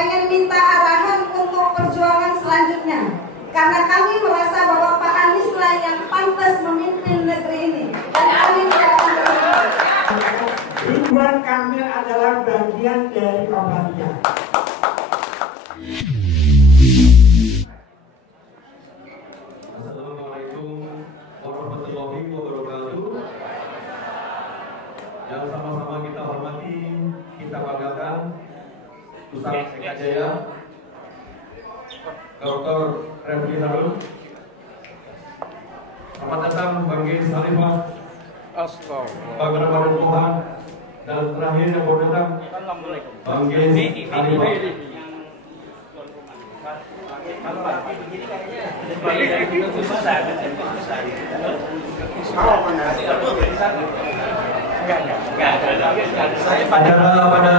pengen minta arahan untuk perjuangan selanjutnya. Karena kami merasa bahwa Pak Anies lah yang pantas memimpin negeri ini. Dan kami tidak akan berhenti. Ridwan Kamil adalah bagian dari obatnya. Assalamualaikum warahmatullahi wabarakatuh. Yang sama-sama kita hormati, kita banggakan Ustaz Eka Jaya, Dr. Refli Harun. Selamat datang Bang Gis Khalifah, Bang Ramadan Tuhan, dan terakhir yang mau datang Bang Gis Khalifah. Acara pada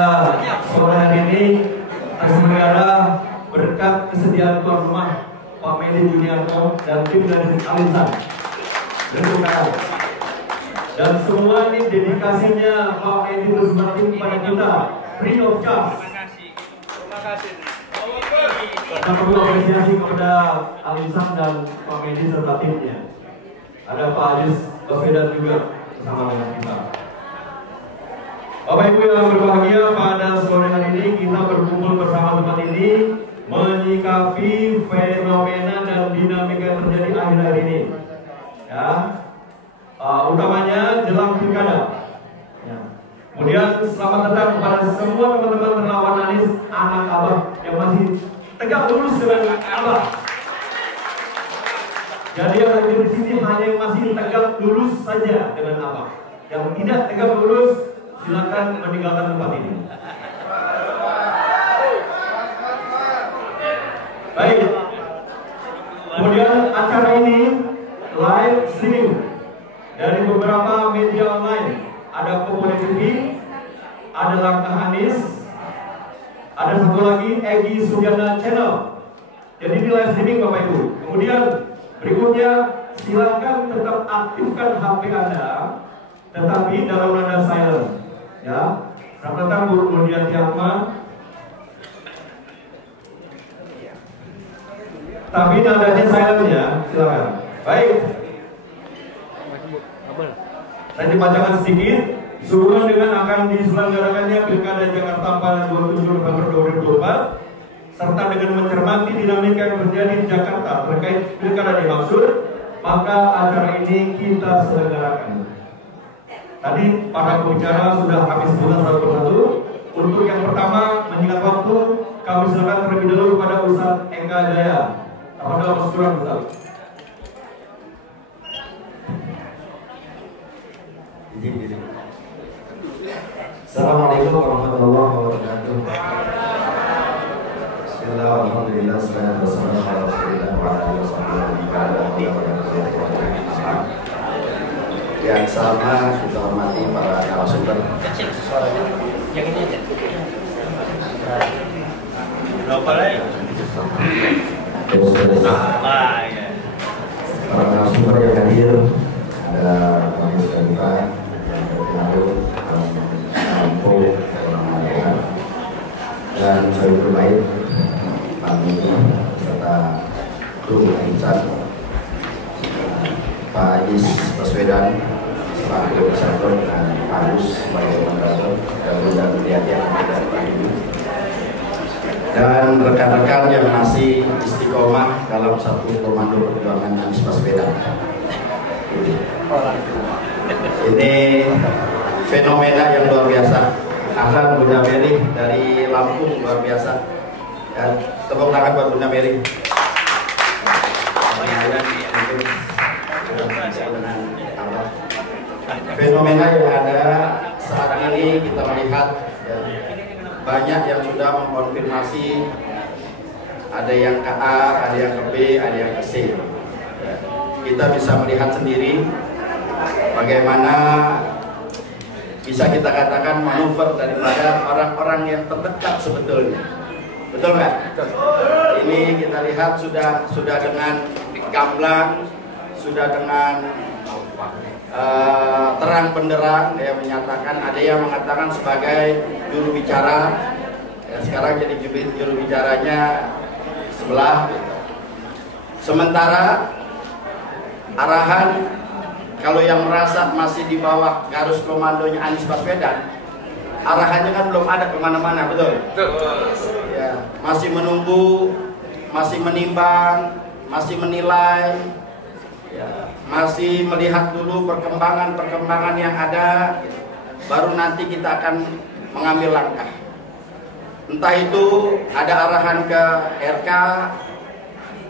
sore hari ini terselenggara berkat kesediaan tuan rumah Pak Medi Juniarto dan tim dari Alisan. Dan semua ini dedikasinya Pak Medi bersama tim kepada kita, free of charge. Terima kasih. Kita perlu apresiasi kepada Alisan dan Pak Medi serta timnya. Ada Pak Anies Baswedan juga bersama dengan kita. Bapak Ibu yang berbahagia, pada sore hari ini kita berkumpul bersama tempat ini menyikapi fenomena dan dinamika yang terjadi akhir-akhir ini. Ya, utamanya jelang pilkada. Ya. Kemudian selamat datang kepada semua teman-teman relawan Anies, anak abah yang masih tegak lurus dengan abah. Jadi yang hadir di sini hanya yang masih tegak lurus saja dengan abah. Yang tidak tegak lurus silakan meninggalkan tempat ini. Baik. Kemudian acara ini live streaming dari beberapa media online. Ada Populi TV, ada Langkah Anies, ada satu lagi Egy Suryana Channel. Jadi ini live streaming Bapak Ibu. Kemudian berikutnya silakan tetap aktifkan HP Anda, tetapi dalam nada silent. Ya, selamat datang Bu Nurdianti Ahmad. Tapi nadanya silent ya, silakan. Baik. Saya dibacakan sedikit sehubungan dengan akan diselenggarakannya Pilkada Jakarta pada 27 November 2024 serta dengan mencermati dinamika yang terjadi di Jakarta terkait Pilkada dimaksud, maka acara ini kita selenggarakan. Tadi para pembicara sudah kami sebutkan satu persatu. Untuk yang pertama, menyingkat waktu, kami silakan terlebih dahulu kepada Ustaz Eka Jaya. Apakah Mas Kurang, Ustaz? Assalamualaikum warahmatullahi wabarakatuh. Bismillahirrahmanirrahim. Alhamdulillah, salatu wassalamu ala Rasulillah wa ala alihi wasallam. Yang sama kita hormati para narasumber. Yang ini aja. Berapa lagi? Para narasumber yang hadir, ada Pak Anies Baswedan, dan saya bermain Pak Medi serta kru Alisan, Pak Anies Baswedan selaku Presiden dan Agus sebagai moderator dan melihat yang ada dan rekan-rekan yang masih istiqomah dalam satu komando perjuangan Anies Baswedan. Ini fenomena yang luar biasa. Ahlan Bunda Mary dari Lampung luar biasa. Ya, tepuk tangan buat Bunda Mary. Fenomena yang ada saat ini kita melihat ya, banyak yang sudah mengkonfirmasi, ada yang ke A, ada yang ke B, ada yang ke C. Kita bisa melihat sendiri bagaimana bisa kita katakan manuver daripada orang-orang yang terdekat sebetulnya. Betul nggak? Ini kita lihat sudah dengan gamblang, sudah dengan terang benderang, yang menyatakan, ada yang mengatakan sebagai juru bicara, Ya, sekarang jadi juru bicaranya sebelah. Sementara arahan kalau yang merasa masih di bawah garis komandonya Anies Baswedan, arahannya kan belum ada kemana-mana, betul? Ya, masih menunggu, masih menimbang, masih menilai, ya, masih melihat dulu perkembangan yang ada, baru nanti kita akan mengambil langkah. Entah itu ada arahan ke RK,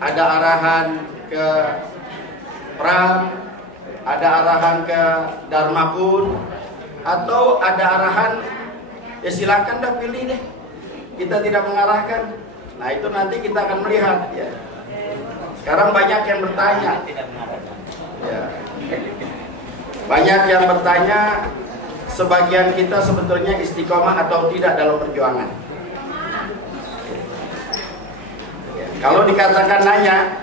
ada arahan ke Pram, ada arahan ke Darmakun, atau ada arahan ya silakan dah pilih deh. Kita tidak mengarahkan. Nah itu nanti kita akan melihat. Ya. Sekarang banyak yang bertanya. Ya. Banyak yang bertanya, sebagian kita sebetulnya istiqomah atau tidak dalam perjuangan. Ya. Kalau dikatakan nanya,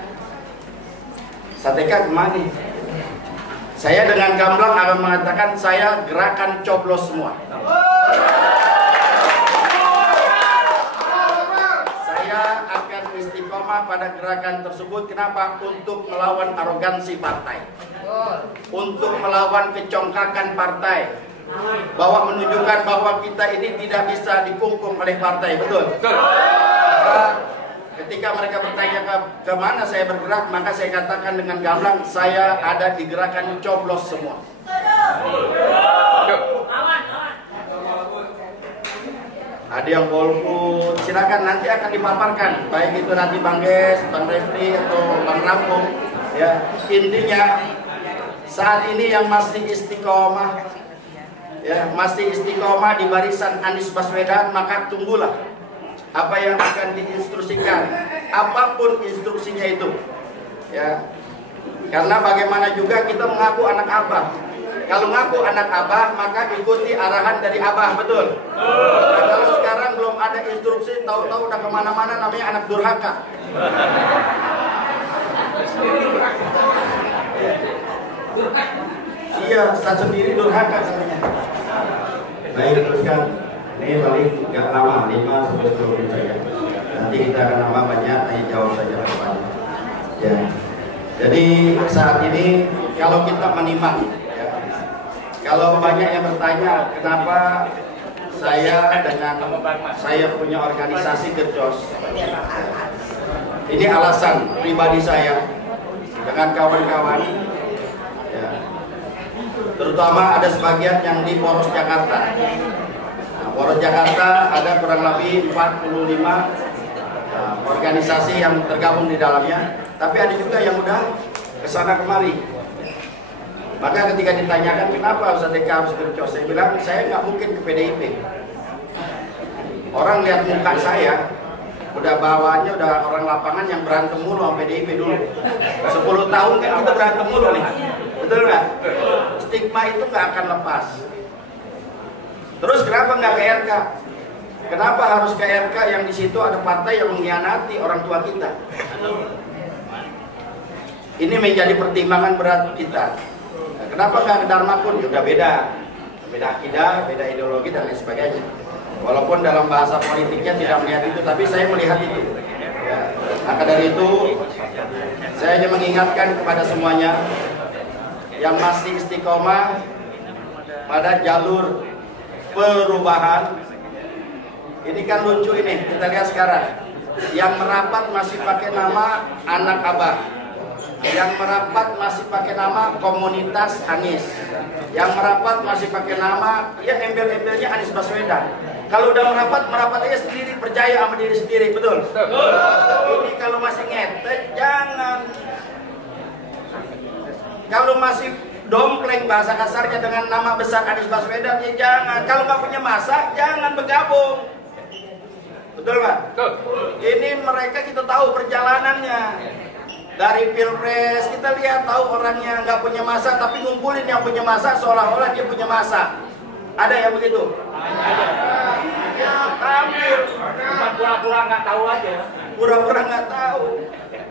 Sateka kemana? Saya dengan gamblang akan mengatakan saya gerakan coblos semua. Saya akan istiqomah pada gerakan tersebut. Kenapa? Untuk melawan arogansi partai, untuk melawan kecongkakan partai, bahwa menunjukkan bahwa kita ini tidak bisa dikungkung oleh partai, betul? Ketika mereka bertanya ke mana saya bergerak, maka saya katakan dengan gamblang, saya ada di gerakan coblos semua. Ada yang golput, silakan nanti akan dipaparkan, baik itu nanti Bang Ges, Bang Refli atau Bang Rampung. Ya, intinya saat ini yang masih istiqomah, ya masih istiqomah di barisan Anies Baswedan, maka tunggulah apa yang akan diinstruksikan, apapun instruksinya itu, ya. Karena bagaimana juga kita mengaku anak Abah. Kalau ngaku anak Abah, maka ikuti arahan dari Abah, betul. Nah, kalau sekarang belum ada instruksi, tahu-tahu udah kemana-mana, namanya anak durhaka. Iya, saya sendiri durhaka katanya. Baik, teruskan. Ini paling nggak lama, 5-10 menit saja. Nanti kita akan nambah banyak, tanya jawab saja banyak. Ya. Jadi saat ini kalau kita menimang, ya, kalau banyak yang bertanya kenapa saya punya organisasi Gercos, ini alasan pribadi saya dengan kawan-kawan, ya, terutama ada sebagian yang di Poros Jakarta. Poros Jakarta ada kurang lebih 45 organisasi yang tergabung di dalamnya, tapi ada juga yang udah kesana kemari. Maka ketika ditanyakan kenapa Ustaz Eka harus Gercos, saya bilang saya nggak mungkin ke PDIP. Orang lihat muka saya, udah bawaannya udah orang lapangan yang berantem mulu sama PDIP dulu. 10 tahun kan kita berantem mulu nih, betul nggak? Stigma itu nggak akan lepas. Terus kenapa nggak ke RK? Kenapa harus ke RK yang di situ ada partai yang mengkhianati orang tua kita? Ini menjadi pertimbangan berat kita. Kenapa nggak ke Darmakun? Ya udah beda akidah, beda ideologi dan lain sebagainya. Walaupun dalam bahasa politiknya tidak melihat itu, tapi saya melihat itu. Ya. Maka dari itu, saya hanya mengingatkan kepada semuanya yang masih istiqomah pada jalur perubahan. Ini kan lucu ini, kita lihat sekarang. Yang merapat masih pakai nama anak Abah. Yang merapat masih pakai nama komunitas Anies. Yang merapat masih pakai nama, ya embel-embelnya Anies Baswedan. Kalau udah merapat aja sendiri, percaya sama diri sendiri, betul? Ini kalau masih ngetet, jangan. Kalau masih dompleng bahasa kasarnya dengan nama besar Anies Baswedan, ya jangan. Kalau nggak punya masa, jangan bergabung. Betul nggak? Ini mereka kita tahu perjalanannya. Dari Pilpres kita lihat tahu orangnya nggak punya masa, tapi ngumpulin yang punya masa seolah-olah dia punya masa. Ada yang begitu? Ya, tampil. Cuma pura-pura nggak tahu aja. Pura-pura nggak tahu.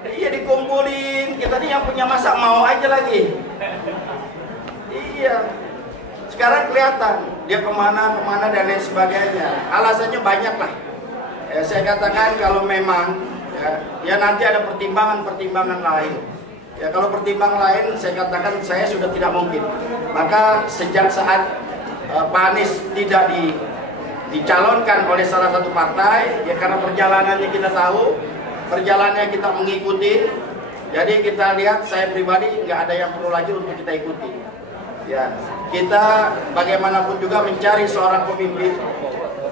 Iya dikumpulin. Kita nih yang punya masa mau aja lagi. Iya. Sekarang kelihatan dia kemana dan lain sebagainya. Alasannya banyak lah. saya katakan kalau memang ya nanti ada pertimbangan lain. Ya kalau pertimbangan lain saya katakan saya sudah tidak mungkin. Maka sejak saat Pak Anies tidak dicalonkan oleh salah satu partai, ya karena perjalanannya kita tahu, perjalanannya kita mengikuti. Jadi kita lihat, saya pribadi nggak ada yang perlu lagi untuk kita ikuti. Ya, kita bagaimanapun juga mencari seorang pemimpin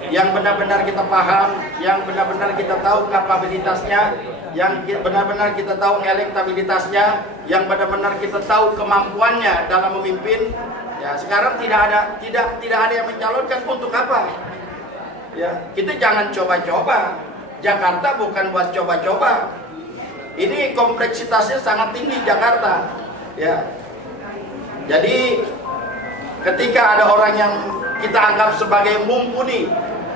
yang benar-benar kita paham, yang benar-benar kita tahu kapabilitasnya, yang benar-benar kita tahu elektabilitasnya, yang benar-benar kita tahu kemampuannya dalam memimpin. Ya, sekarang tidak ada yang mencalonkan, untuk apa? Ya, kita jangan coba-coba. Jakarta bukan buat coba-coba. Ini kompleksitasnya sangat tinggi Jakarta. Ya. Jadi ketika ada orang yang kita anggap sebagai mumpuni,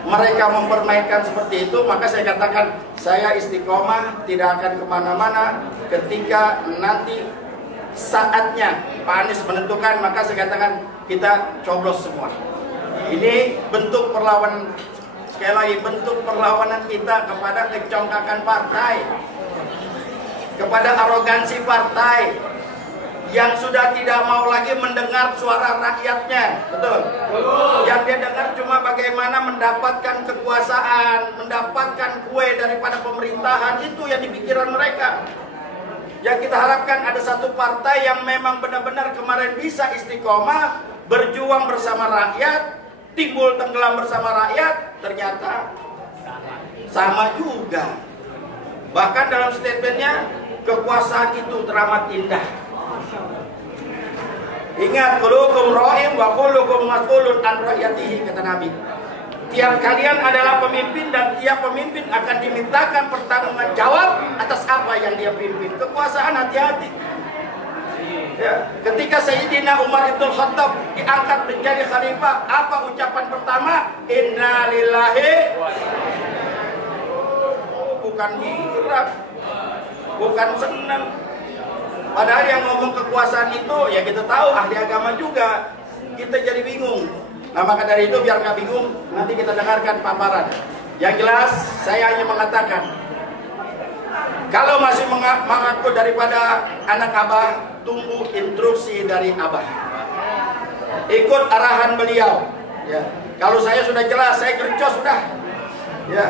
mereka mempermainkan seperti itu, maka saya katakan saya istiqomah, tidak akan kemana-mana. Ketika nanti saatnya Pak Anies menentukan, maka saya katakan kita coblos semua. Ini bentuk perlawanan, sekali lagi bentuk perlawanan kita kepada kecongkakan partai, kepada arogansi partai yang sudah tidak mau lagi mendengar suara rakyatnya. Betul? Yang dia dengar cuma bagaimana mendapatkan kekuasaan, mendapatkan kue daripada pemerintahan. Itu yang di pikiran mereka. Yang kita harapkan ada satu partai yang memang benar-benar kemarin bisa istiqomah, berjuang bersama rakyat, timbul tenggelam bersama rakyat, ternyata sama juga. Bahkan dalam statementnya, kekuasaan itu teramat indah. Ingat, kullukum ra'in wa kullukum mas'ulun an ra'yatihi, kata Nabi. Tiap kalian adalah pemimpin dan tiap pemimpin akan dimintakan pertanggunggan jawab atas apa yang dia pimpin. Kekuasaan hati-hati. Ya, ketika Sayyidina Umar ibn Khattab diangkat menjadi khalifah, apa ucapan pertama? Inna lillahi. Bukan girang, bukan senang. Padahal yang ngomong kekuasaan itu ya kita tahu ahli agama juga. Kita jadi bingung. Nah maka dari itu biar nggak bingung, nanti kita dengarkan paparan. Yang jelas saya hanya mengatakan, kalau masih mengaku daripada anak Abah, tunggu instruksi dari Abah. Ikut arahan beliau. Ya. Kalau saya sudah jelas, saya gercos sudah. Ya.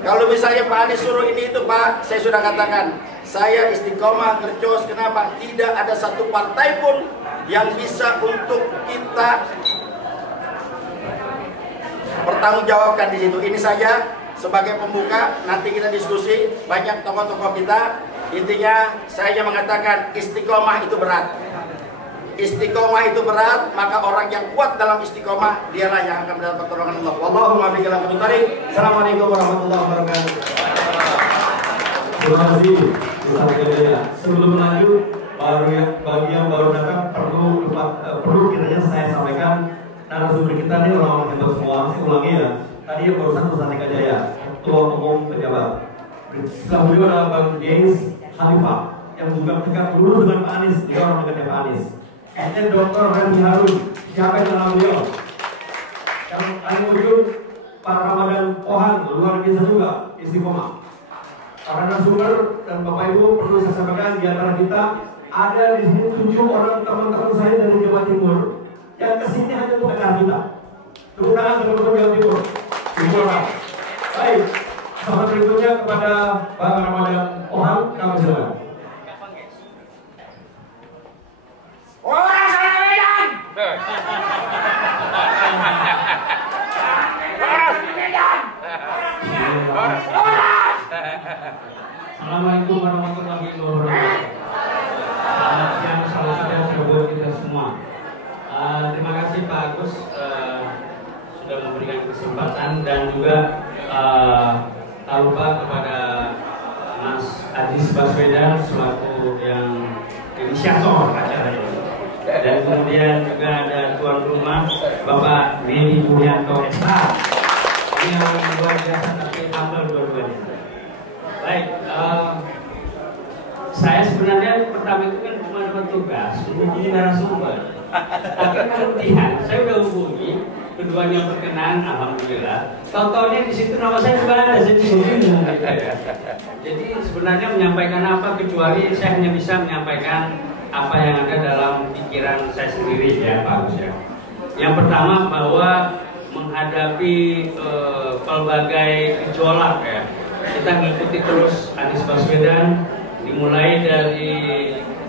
Kalau misalnya Pak Anies suruh ini itu Pak, saya sudah katakan, saya istiqomah gercos. Kenapa? Tidak ada satu partai pun yang bisa untuk kita pertanggungjawabkan di situ. Ini saja sebagai pembuka, nanti kita diskusi banyak tokoh-tokoh kita. Intinya saya mengatakan istiqomah itu berat. Istiqomah itu berat, maka orang yang kuat dalam istiqomah dialah yang akan mendapat pertolongan Allah. Wallahumma biqil muhtari. Assalamualaikum warahmatullahi wabarakatuh. Terima kasih Ustaz Gajaya. Sebelum lanjut, bagi yang baru datang perlu kiranya saya sampaikan narasumber kita ini orang-orang hebat semua. Saya ulangi ya. Tadi yang barusan Ustaz Gajaya, Ketua Umum Pejabat. Setelah beliau adalah Bang James Khalifah yang juga dekat dulu dengan Pak Anies, juga orang dekatnya Pak Anies. Kemudian Dr. Refli Harun, siapa yang kenal beliau? Yang paling ujung Pak Ramadan Pohan, luar biasa juga istiqomah. Para narasumber dan Bapak Ibu perlu saya sampaikan di antara kita ada di sini 7 orang teman-teman saya dari Jawa Timur yang kesini hanya untuk acara kita. Tepuk tangan teman-teman Jawa Timur. 7 orang. Baik, sahabat berikutnya kepada Pak Ramadan Pohan, kami silakan. Orang sana Medan. Orang Medan. Orang. Assalamualaikum warahmatullahi wabarakatuh. Selamat siang, salam sejahtera buat kita semua. Terima kasih Pak Agus sudah memberikan kesempatan dan juga tak lupa kepada Mas Anies Baswedan selaku yang inisiator acara ini. Dan kemudian juga ada tuan rumah Bapak Nedi Budianto SH yang luar biasa tapi humble dua-duanya. Baik, saya sebenarnya pertama itu kan cuma dapat tugas menghubungi narasumber. Tapi kemudian saya udah hubungi, keduanya berkenan, alhamdulillah. Tahu-taunya di situ nama saya juga ada, jadi bingung gitu ya. Jadi sebenarnya menyampaikan apa kecuali saya hanya bisa menyampaikan apa yang ada dalam pikiran saya sendiri ya Pak Agus ya. Yang pertama bahwa menghadapi pelbagai gejolak ya, kita mengikuti terus Anies Baswedan, dimulai dari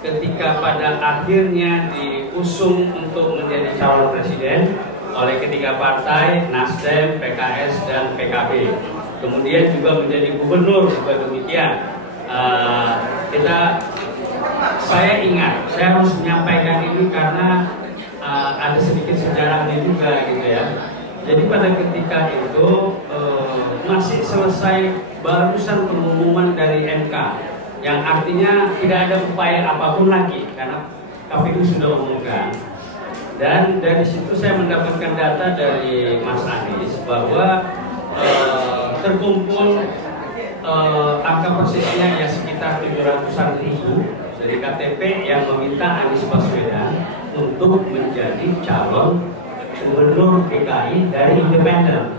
ketika pada akhirnya diusung untuk menjadi calon presiden oleh ketiga partai Nasdem, PKS dan PKB. Kemudian juga menjadi gubernur juga demikian. Saya ingat, saya harus menyampaikan ini karena ada sedikit sejarahnya juga gitu ya. Jadi pada ketika itu masih selesai barusan pengumuman dari MK, yang artinya tidak ada upaya apapun lagi karena KPU sudah umumkan. Dan dari situ saya mendapatkan data dari Mas Anies bahwa terkumpul angka persisnya ya sekitar 700-an ribu dari KTP yang meminta Anies Baswedan untuk menjadi calon gubernur DKI dari independen.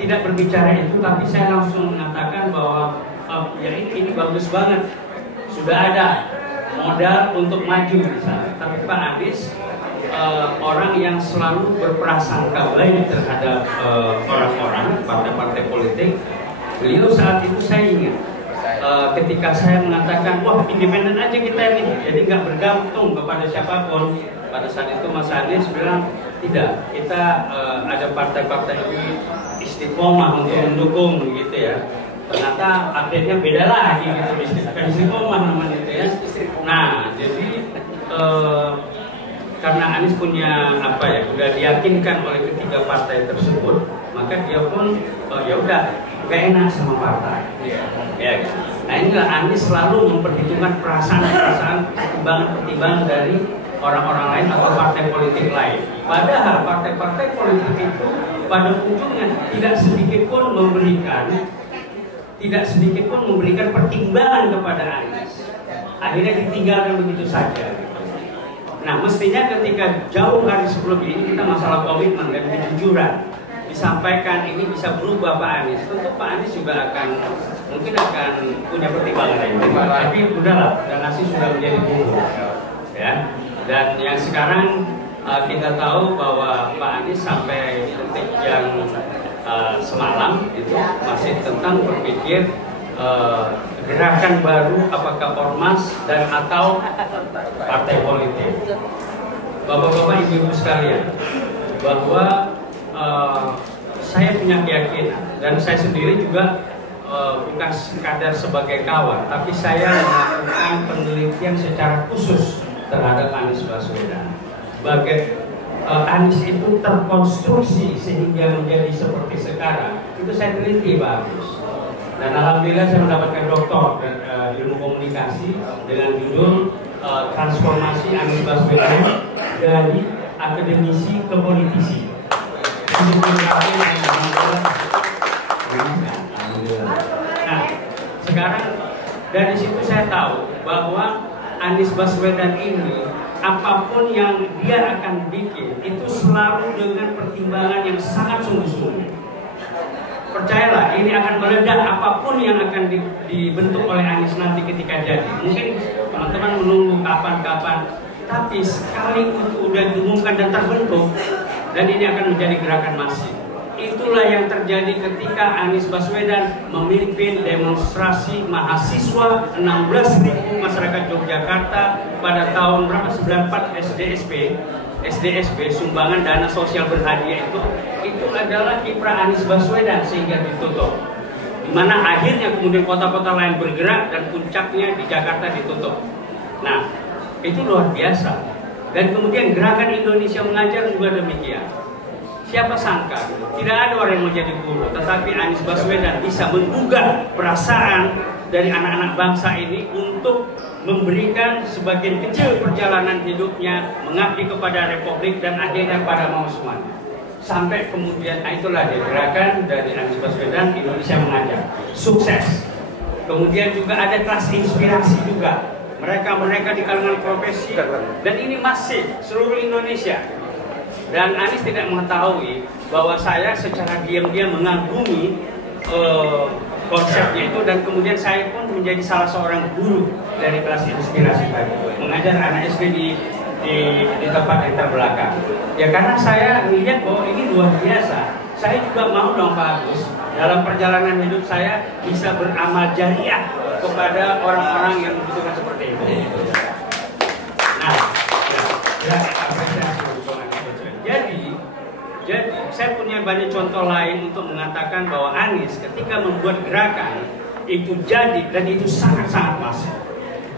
Tidak berbicara itu, tapi saya langsung mengatakan bahwa ya ini bagus banget, sudah ada modal untuk maju di sana. Tapi Pak Anies orang yang selalu berprasangka baik terhadap orang-orang, partai-partai politik. Beliau saat itu saya ingat ketika saya mengatakan wah independen aja kita ini, jadi nggak bergantung kepada siapapun. Pada saat itu Mas Anies bilang tidak, kita ada partai-partai ini istiqomah untuk mendukung gitu ya. Ternyata akhirnya beda lagi gitu, istiqomah namanya itu ya. Nah jadi karena Anies punya apa ya, udah diyakinkan oleh ketiga partai tersebut, maka dia pun ya udah gak enak sama partai. Ya, nah inilah Anies selalu memperhitungkan perasaan-perasaan, pertimbangan-pertimbangan dari orang-orang lain atau partai politik lain. Padahal partai-partai politik itu pada ujungnya tidak sedikit pun memberikan pertimbangan kepada Anies. Akhirnya ditinggalkan begitu saja. Nah, mestinya ketika jauh hari sebelum ini kita masalah komitmen dan kejujuran disampaikan ini bisa berubah Pak Anies. Tentu Pak Anies juga mungkin akan punya pertimbangan lain. Tapi udahlah, dan nasi sudah menjadi bumbu. Ya. Dan yang sekarang kita tahu bahwa Pak Anies sampai detik yang semalam itu masih tentang berpikir gerakan baru, apakah ormas dan atau partai politik. Bapak-bapak, ibu-ibu sekalian, bahwa saya punya keyakinan dan saya sendiri juga bukan sekadar sebagai kawan, tapi saya melakukan penelitian secara khusus terhadap Anies Baswedan. Anies itu terkonstruksi sehingga menjadi seperti sekarang, itu saya teliti Pak Agus. Dan alhamdulillah saya mendapatkan doktor ilmu komunikasi dengan judul Transformasi Anies Baswedan dari Akademisi ke Politisi. Nah, sekarang dari situ saya tahu bahwa Anies Baswedan ini apapun yang dia akan bikin itu selalu dengan pertimbangan yang sangat sungguh-sungguh. Percayalah, ini akan meledak apapun yang akan dibentuk oleh Anies nanti ketika jadi. Mungkin teman-teman menunggu kapan-kapan, tapi sekali itu udah diumumkan dan terbentuk, dan ini akan menjadi gerakan masif. Itulah yang terjadi ketika Anies Baswedan memimpin demonstrasi mahasiswa 16.000 masyarakat Yogyakarta pada tahun berapa? 94 SDSP, sumbangan dana sosial berhadiah itu adalah kiprah Anies Baswedan sehingga ditutup. Di mana akhirnya kemudian kota-kota lain bergerak dan puncaknya di Jakarta ditutup. Nah, itu luar biasa. Dan kemudian gerakan Indonesia Mengajar juga demikian. Siapa sangka tidak ada orang yang mau jadi guru, tetapi Anies Baswedan bisa menggugah perasaan dari anak-anak bangsa ini untuk memberikan sebagian kecil perjalanan hidupnya mengabdi kepada Republik dan akhirnya pada mau semuanya. Sampai kemudian itulah dia gerakan dari Anies Baswedan Indonesia Mengajar. Sukses. Kemudian juga ada kelas inspirasi juga. Mereka di kalangan profesi dan ini masih seluruh Indonesia. Dan Anies tidak mengetahui bahwa saya secara diam-diam mengagumi konsepnya itu, dan kemudian saya pun menjadi salah seorang guru dari kelas inspirasi tadi, mengajar anak SD di tempat yang terbelakang. Ya karena saya melihat bahwa ini luar biasa. Saya juga mau dong Pak Agus, dalam perjalanan hidup saya bisa beramal jariah kepada orang-orang yang membutuhkan seperti itu. Nah, jadi saya punya banyak contoh lain untuk mengatakan bahwa Anies ketika membuat gerakan itu jadi, dan itu sangat-sangat masif.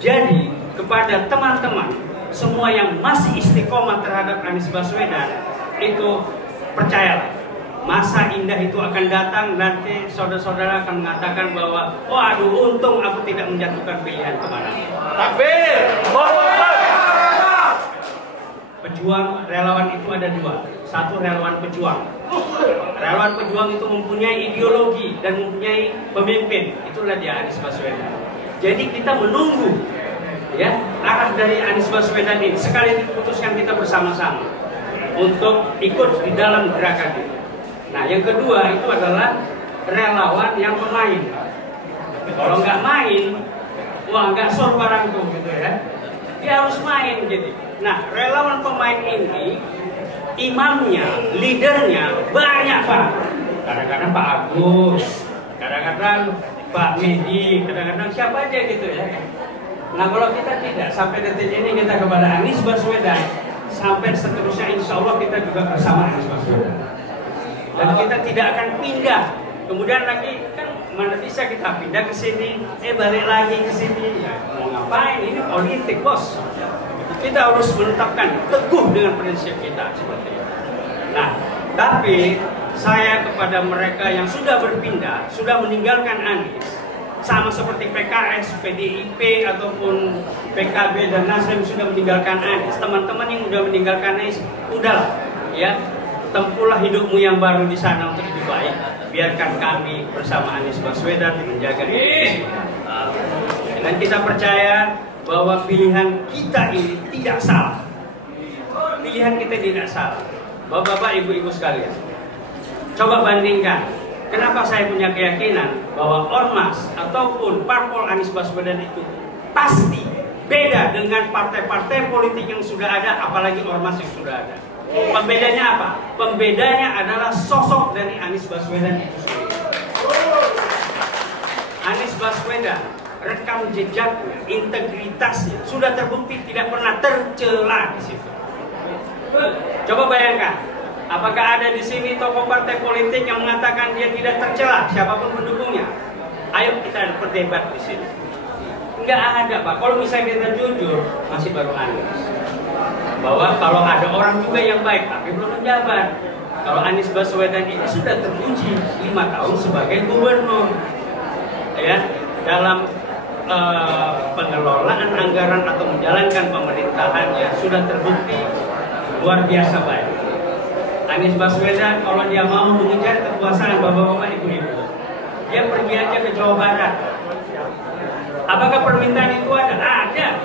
Jadi kepada teman-teman semua yang masih istiqomah terhadap Anies Baswedan, itu percayalah, masa indah itu akan datang. Nanti saudara-saudara akan mengatakan bahwa waduh, untung aku tidak menjatuhkan pilihan kemana. Takbir! Pejuang, relawan itu ada dua. Satu, relawan pejuang. Relawan pejuang itu mempunyai ideologi dan mempunyai pemimpin. Itulah dia Anies Baswedan. Jadi kita menunggu ya arah dari Anies Baswedan ini. Sekali diputuskan kita bersama-sama untuk ikut di dalam gerakan ini. Nah, yang kedua itu adalah relawan yang pemain. Kalau nggak main, wah nggak sor barangku gitu ya. Dia harus main gitu. Nah, relawan pemain ini imamnya, leadernya banyak Pak. Kadang-kadang Pak Agus, kadang-kadang Pak Medi, kadang-kadang siapa aja gitu ya. Nah, kalau kita tidak sampai detik ini kita kepada Anies Baswedan, sampai seterusnya insya Allah kita juga bersama Anies Baswedan. Dan kita tidak akan pindah. Kemudian lagi kan mana bisa kita pindah ke sini, balik lagi ke sini. Ya, mau ngapain? Ini politik, bos. Kita harus menetapkan teguh dengan prinsip kita seperti itu. Nah, tapi saya kepada mereka yang sudah berpindah, sudah meninggalkan Anies, sama seperti PKS, PDIP ataupun PKB dan Nasdem sudah meninggalkan Anies. Teman-teman yang sudah meninggalkan Anies, udahlah, ya, tempuhlah hidupmu yang baru di sana untuk lebih baik. Biarkan kami bersama Anies Baswedan menjaga ini. Dan kita percaya bahwa pilihan kita ini tidak salah. Pilihan kita tidak salah. Bapak-bapak, ibu-ibu sekalian, coba bandingkan. Kenapa saya punya keyakinan bahwa ormas ataupun parpol Anies Baswedan itu pasti beda dengan partai-partai politik yang sudah ada, apalagi ormas yang sudah ada. Pembedanya apa? Pembedanya adalah sosok dari Anies Baswedan itu sendiri. Anies Baswedan, rekam jejaknya, integritasnya sudah terbukti tidak pernah tercela di situ. Coba bayangkan, apakah ada di sini tokoh partai politik yang mengatakan dia tidak tercela siapapun pendukungnya? Ayo kita berdebat di sini. Enggak ada Pak. Kalau misalnya kita jujur, masih baru Anies. Bahwa kalau ada orang juga yang baik tapi belum menjabat. Kalau Anies Baswedan ini sudah teruji 5 tahun sebagai gubernur, ya, dalam pengelolaan anggaran atau menjalankan pemerintahannya sudah terbukti luar biasa baik. Anies Baswedan kalau dia mau mengejar kekuasaan, bapak-bapak, ibu-ibu, dia pergi aja ke Jawa Barat. Apakah permintaan itu ada? Ada.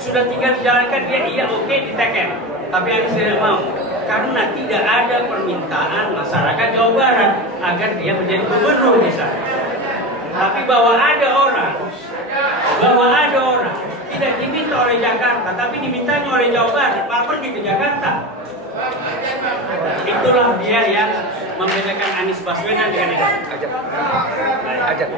Sudah tinggal dijalankan, dia iya oke diteken. Tapi Anies tidak mau, karena tidak ada permintaan masyarakat Jawa Barat agar dia menjadi gubernur di sana. Tapi bahwa ada orang tidak diminta oleh Jakarta, tapi dimintanya oleh Jawa Barat, malah pergi ke Jakarta. Itulah dia yang membedakan Anies Baswedan dengan yang ajak.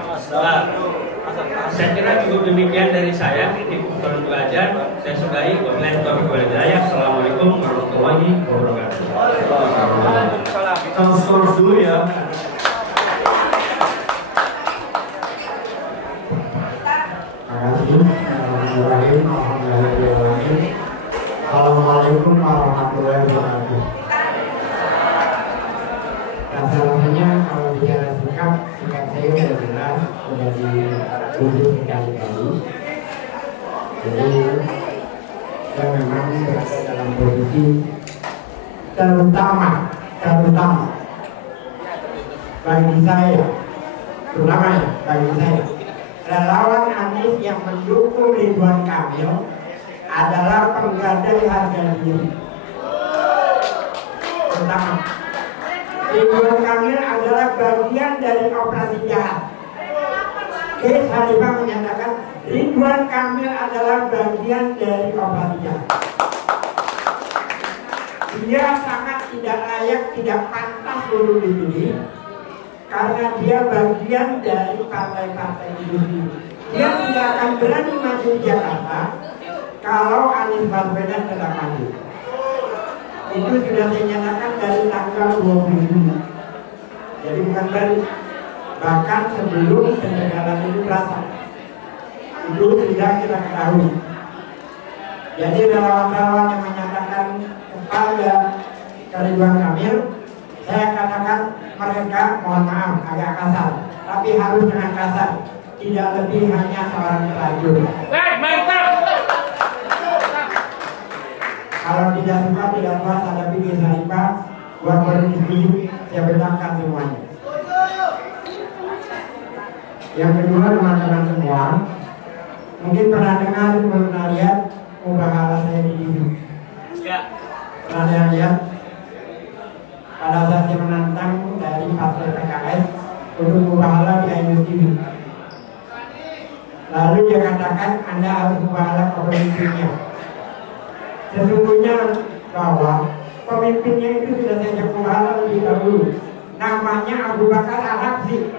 Saya kira cukup demikian dari saya. Ini bukan belajar. Saya sudahi. Wabillahi taufiq wal hidayah. Assalamualaikum warahmatullahi wabarakatuh. Kita skor dulu ya. Assalamualaikum warahmatullahi wabarakatuh. Rasanya kalau bicara sikap saya sudah jelas, sudah diuji berkali-kali. Jadi saya memang berada dalam posisi terutama bagi saya, relawan Anies yang mendukung Ridwan Kamil adalah penggadai harga diri. pertama, Ridwan Kamil adalah bagian dari operasi jahat. Kees Khalifah menyatakan Ridwan Kamil adalah bagian dari operasi jahat. Dia sangat tidak layak, tidak pantas untuk dipilih karena dia bagian dari partai-partai itu. Dia tidak akan berani maju di Jakarta kalau Anies Baswedan tetap maju. Itu sudah saya nyatakan dari tanggal 20. Jadi bukan baru, bahkan sebelum pencegahan itu berasa. Itu sudah kita ketahui. Jadi relawan-relawan yang menyatakan kepada Ridwan Kamil, saya katakan mereka mohon maaf agak kasar, tapi harus dengan kasar, tidak lebih hanya seorang pelajur. Kalau tidak suka, tidak puas hadapi Kees Khalifah, buat berdiskusi, saya bentangkan semuanya. Yang kedua, teman-teman semua, mungkin pernah dengar, pernah lihat mubahala saya di TV. Pernah lihat pada saat saya menantang dari partai PKS untuk mubahala di Ainus TV. Lalu dia katakan Anda harus mubahala ke pemimpinnya. Sesungguhnya bahwa pemimpinnya itu sudah saya ajak mubahala lebih dahulu. Namanya Abu Bakar Al-Habsyi.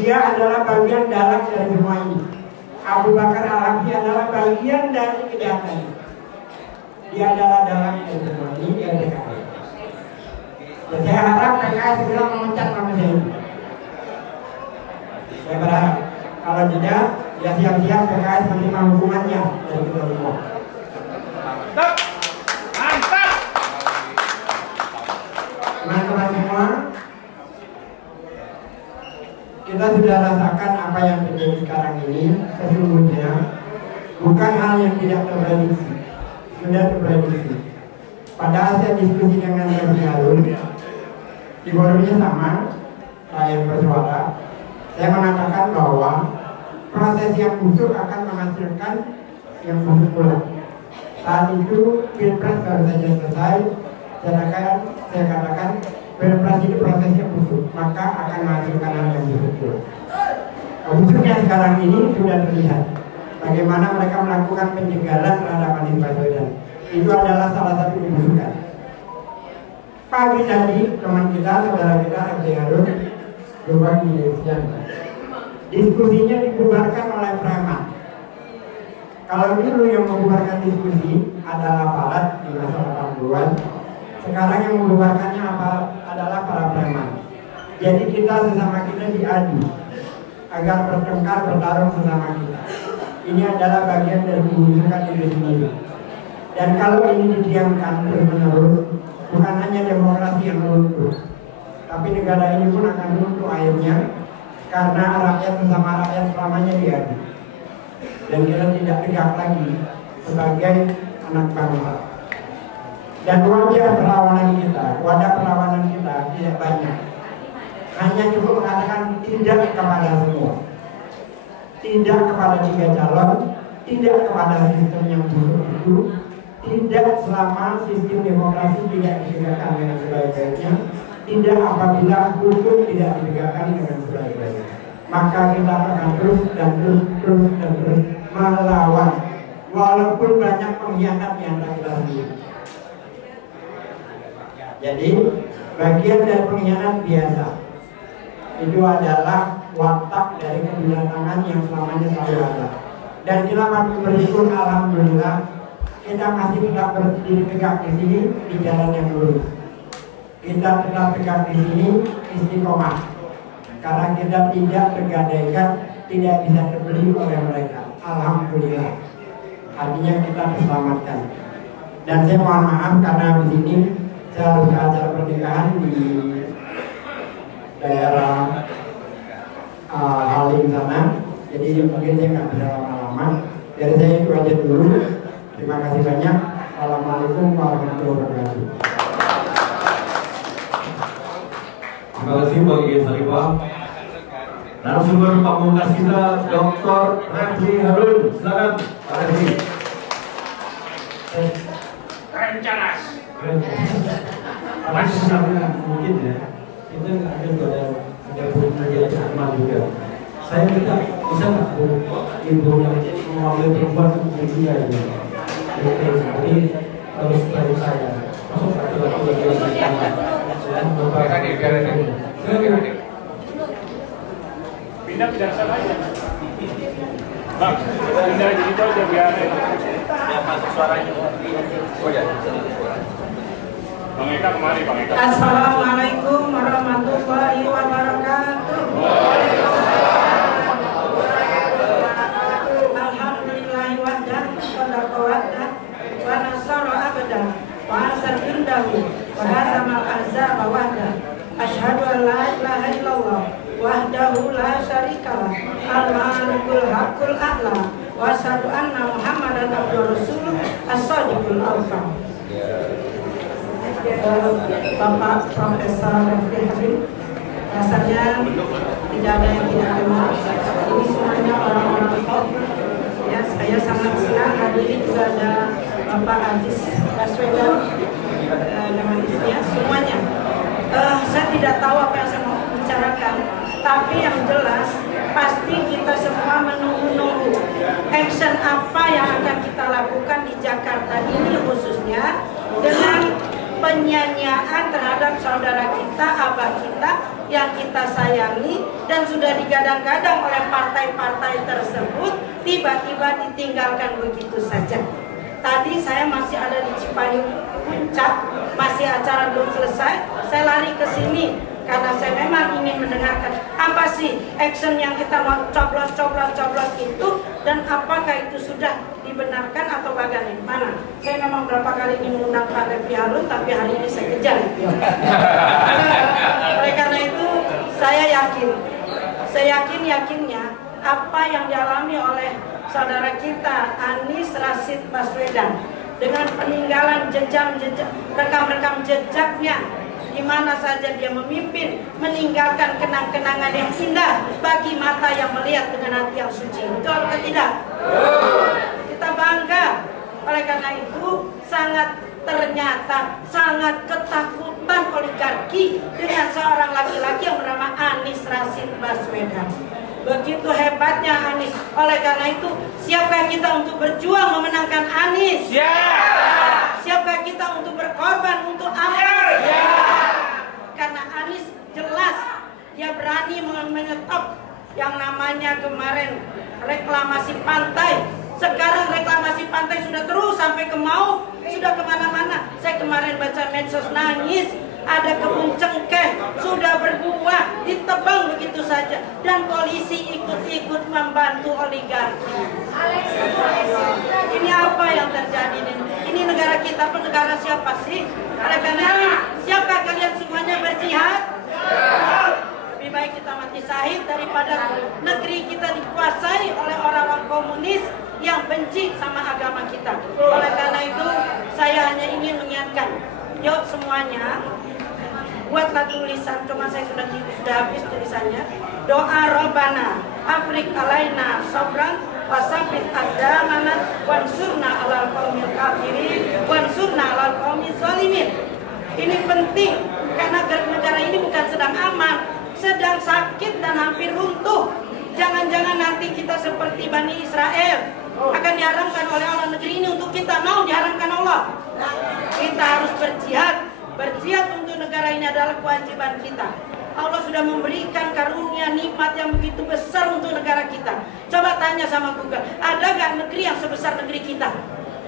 Dia adalah bagian dalam dari semua ini. Abu Bakar Al-Habsyi adalah bagian dari kejahatan. Dia adalah dalam dari semua ini, dia PKS. Dan saya harap PKS segera memecat nama saya. Saya berharap kalau tidak, ya siap-siap PKS menerima hukumannya dari kita semua. Mantap. Teman-teman semua, kita sudah rasakan apa yang terjadi sekarang ini. Sesungguhnya bukan hal yang tidak terprediksi, sudah terprediksi. Padahal saya diskusi dengan Refli Harun, di forumnya sama, rakyat bersuara. Saya mengatakan bahwa proses yang busuk akan menghasilkan yang busuk pula. Saat itu Pilpres baru saja selesai. Saya katakan Pilpres itu prosesnya busuk, maka akan menghasilkan hal yang busuk pula. Busuknya sekarang ini sudah terlihat. Bagaimana mereka melakukan penjagalan terhadap Anies Baswedan. Itu adalah salah satu kebusukan. Pagi tadi teman kita, saudara kita Refli Harun berbagi diskusinya dibubarkan oleh preman. Kalau dulu yang membubarkan diskusi adalah aparat di masa 80-an, sekarang yang membubarkannya adalah para preman. Jadi kita sesama kita diadu agar bertengkar bertarung sesama kita. Ini adalah bagian dari kebusukan itu sendiri. Dan kalau ini didiamkan terus-menerus, bukan hanya demokrasi yang runtuh, tapi negara ini pun akan runtuh akhirnya karena rakyat bersama rakyat selamanya diadu. Dan kita tidak tegak lagi sebagai anak bangsa. Dan wadah perlawanan kita tidak banyak. Hanya cukup mengatakan tidak kepada semua. Tidak kepada 3 calon, tidak kepada sistem yang buruk itu, tidak selama sistem demokrasi tidak ditegakkan dengan sebaik-baiknya, tidak apabila hukum tidak ditegakkan dengan sebaik-baiknya. Maka kita akan terus melawan, walaupun banyak pengkhianat di antara kita sendiri. Jadi bagian dari pengkhianat biasa itu adalah watak dari kebijakan yang selamanya selalu ada. Dan kita patut bersyukur, alhamdulillah kita masih tetap berdiri tegak di sini di jalan yang lurus. Kita tetap tegak di sini istiqomah, karena kita tidak tergadaikan, tidak bisa terbeli oleh mereka. Alhamdulillah, artinya kita terselamatkan. Dan saya mohon maaf karena di sini saya harus ke acara pernikahan di daerah Halim sana, jadi mungkin saya nggak bisa lama-lama. Dari saya itu aja dulu. Terima kasih banyak. Assalamualaikum warahmatullahi wabarakatuh. Terima kasih bagi Kees Khalifah. Narasumber pamungkas kita Dr. Refli Harun. Silakan Pak Refli. Kerencanas. Karena sebenarnya mungkin ya, kita nggak ada pengajian amal juga. Saya minta bisa nggak ibu yang mengambil perempuan untuk dia ini. Jadi harus dari saya. Masuk laki-laki yang Pindah sana aja. Bang, pindah gitu aja biar masuk suaranya. Oh ya. Bang Eka kemari, Bang Eka. Assalamualaikum warahmatullahi wabarakatuh. Alhamdulillahi wahdah, sadaqa wahdah, wa nasara abdah, wa asal indahu, wa hazamal ahzaba wahdah. Asyhadu an la ilaha illallah wahdahu la syarikalah, al-malikul haqqul a'la, wa asyhadu anna Muhammadan abduhu rasuluh, as-shadiqul awfa. Bapak Profesor Refli Habib, rasanya tidak ada yang tidak kenal. Ini semuanya orang-orang top. Ya, saya sangat senang hadiri juga ada Bapak Aziz Baswedan dengan istrinya, semuanya. Saya tidak tahu apa yang saya mau bicarakan, tapi yang jelas pasti kita semua menunggu-nunggu action apa yang akan kita lakukan di Jakarta ini, khususnya dengan penyanyian terhadap saudara kita, abah kita yang kita sayangi dan sudah digadang-gadang oleh partai-partai tersebut, tiba-tiba ditinggalkan begitu saja. Tadi saya masih ada di Cipayung Puncak, masih acara belum selesai, saya lari ke sini karena saya memang ingin mendengarkan apa sih action yang kita mau coblos itu, dan apakah itu sudah dibenarkan atau bagaimana. Saya memang berapa kali ingin mengundang Pak Refli Harun, tapi hari ini saya kejar. Oleh karena itu saya yakinnya apa yang dialami oleh saudara kita Anies Rashid Baswedan dengan peninggalan rekam-rekam jejaknya di mana saja dia memimpin, meninggalkan kenang-kenangan yang indah bagi mata yang melihat dengan hati yang suci. Betul atau tidak? Kita bangga. Oleh karena itu ternyata sangat ketakutan oligarki dengan seorang laki-laki yang bernama Anies Rashid Baswedan. Begitu hebatnya Anies. Oleh karena itu, siapkah kita untuk berjuang memenangkan Anies? Siapkah kita untuk berkorban untuk Anies? Karena Anies jelas dia berani menyetop yang namanya kemarin reklamasi pantai. Sekarang reklamasi pantai sudah terus sampai ke Mau, sudah kemana-mana. Saya kemarin baca medsos nangis, ada kebun cengkeh sudah berbuah, ditebang begitu saja, dan polisi ikut-ikut membantu oligarki. Ini apa yang terjadi? Ini negara kita, negara siapa sih? Oleh karena siapkah kalian semuanya berjihad? Lebih baik kita mati syahid daripada negeri kita dikuasai oleh orang-orang komunis yang benci sama agama kita. Oleh karena itu saya hanya ingin mengingatkan, yuk semuanya buatlah tulisan, cuma saya sudah habis tulisannya. Doa Robbana Afrik alaina sobran wasabit adamana wansurna alal qaumil kafirin wansurna alal qaumil zalimin. Ini penting karena negara ini bukan sedang aman, sedang sakit dan hampir runtuh. Jangan-jangan nanti kita seperti Bani Israel akan diharamkan oleh Allah negeri ini untuk kita. Mau diharamkan Allah? Kita harus berjihad untuk negara ini adalah kewajiban kita. Allah sudah memberikan karunia nikmat yang begitu besar untuk negara kita. Coba tanya sama Google, ada gak negeri yang sebesar negeri kita?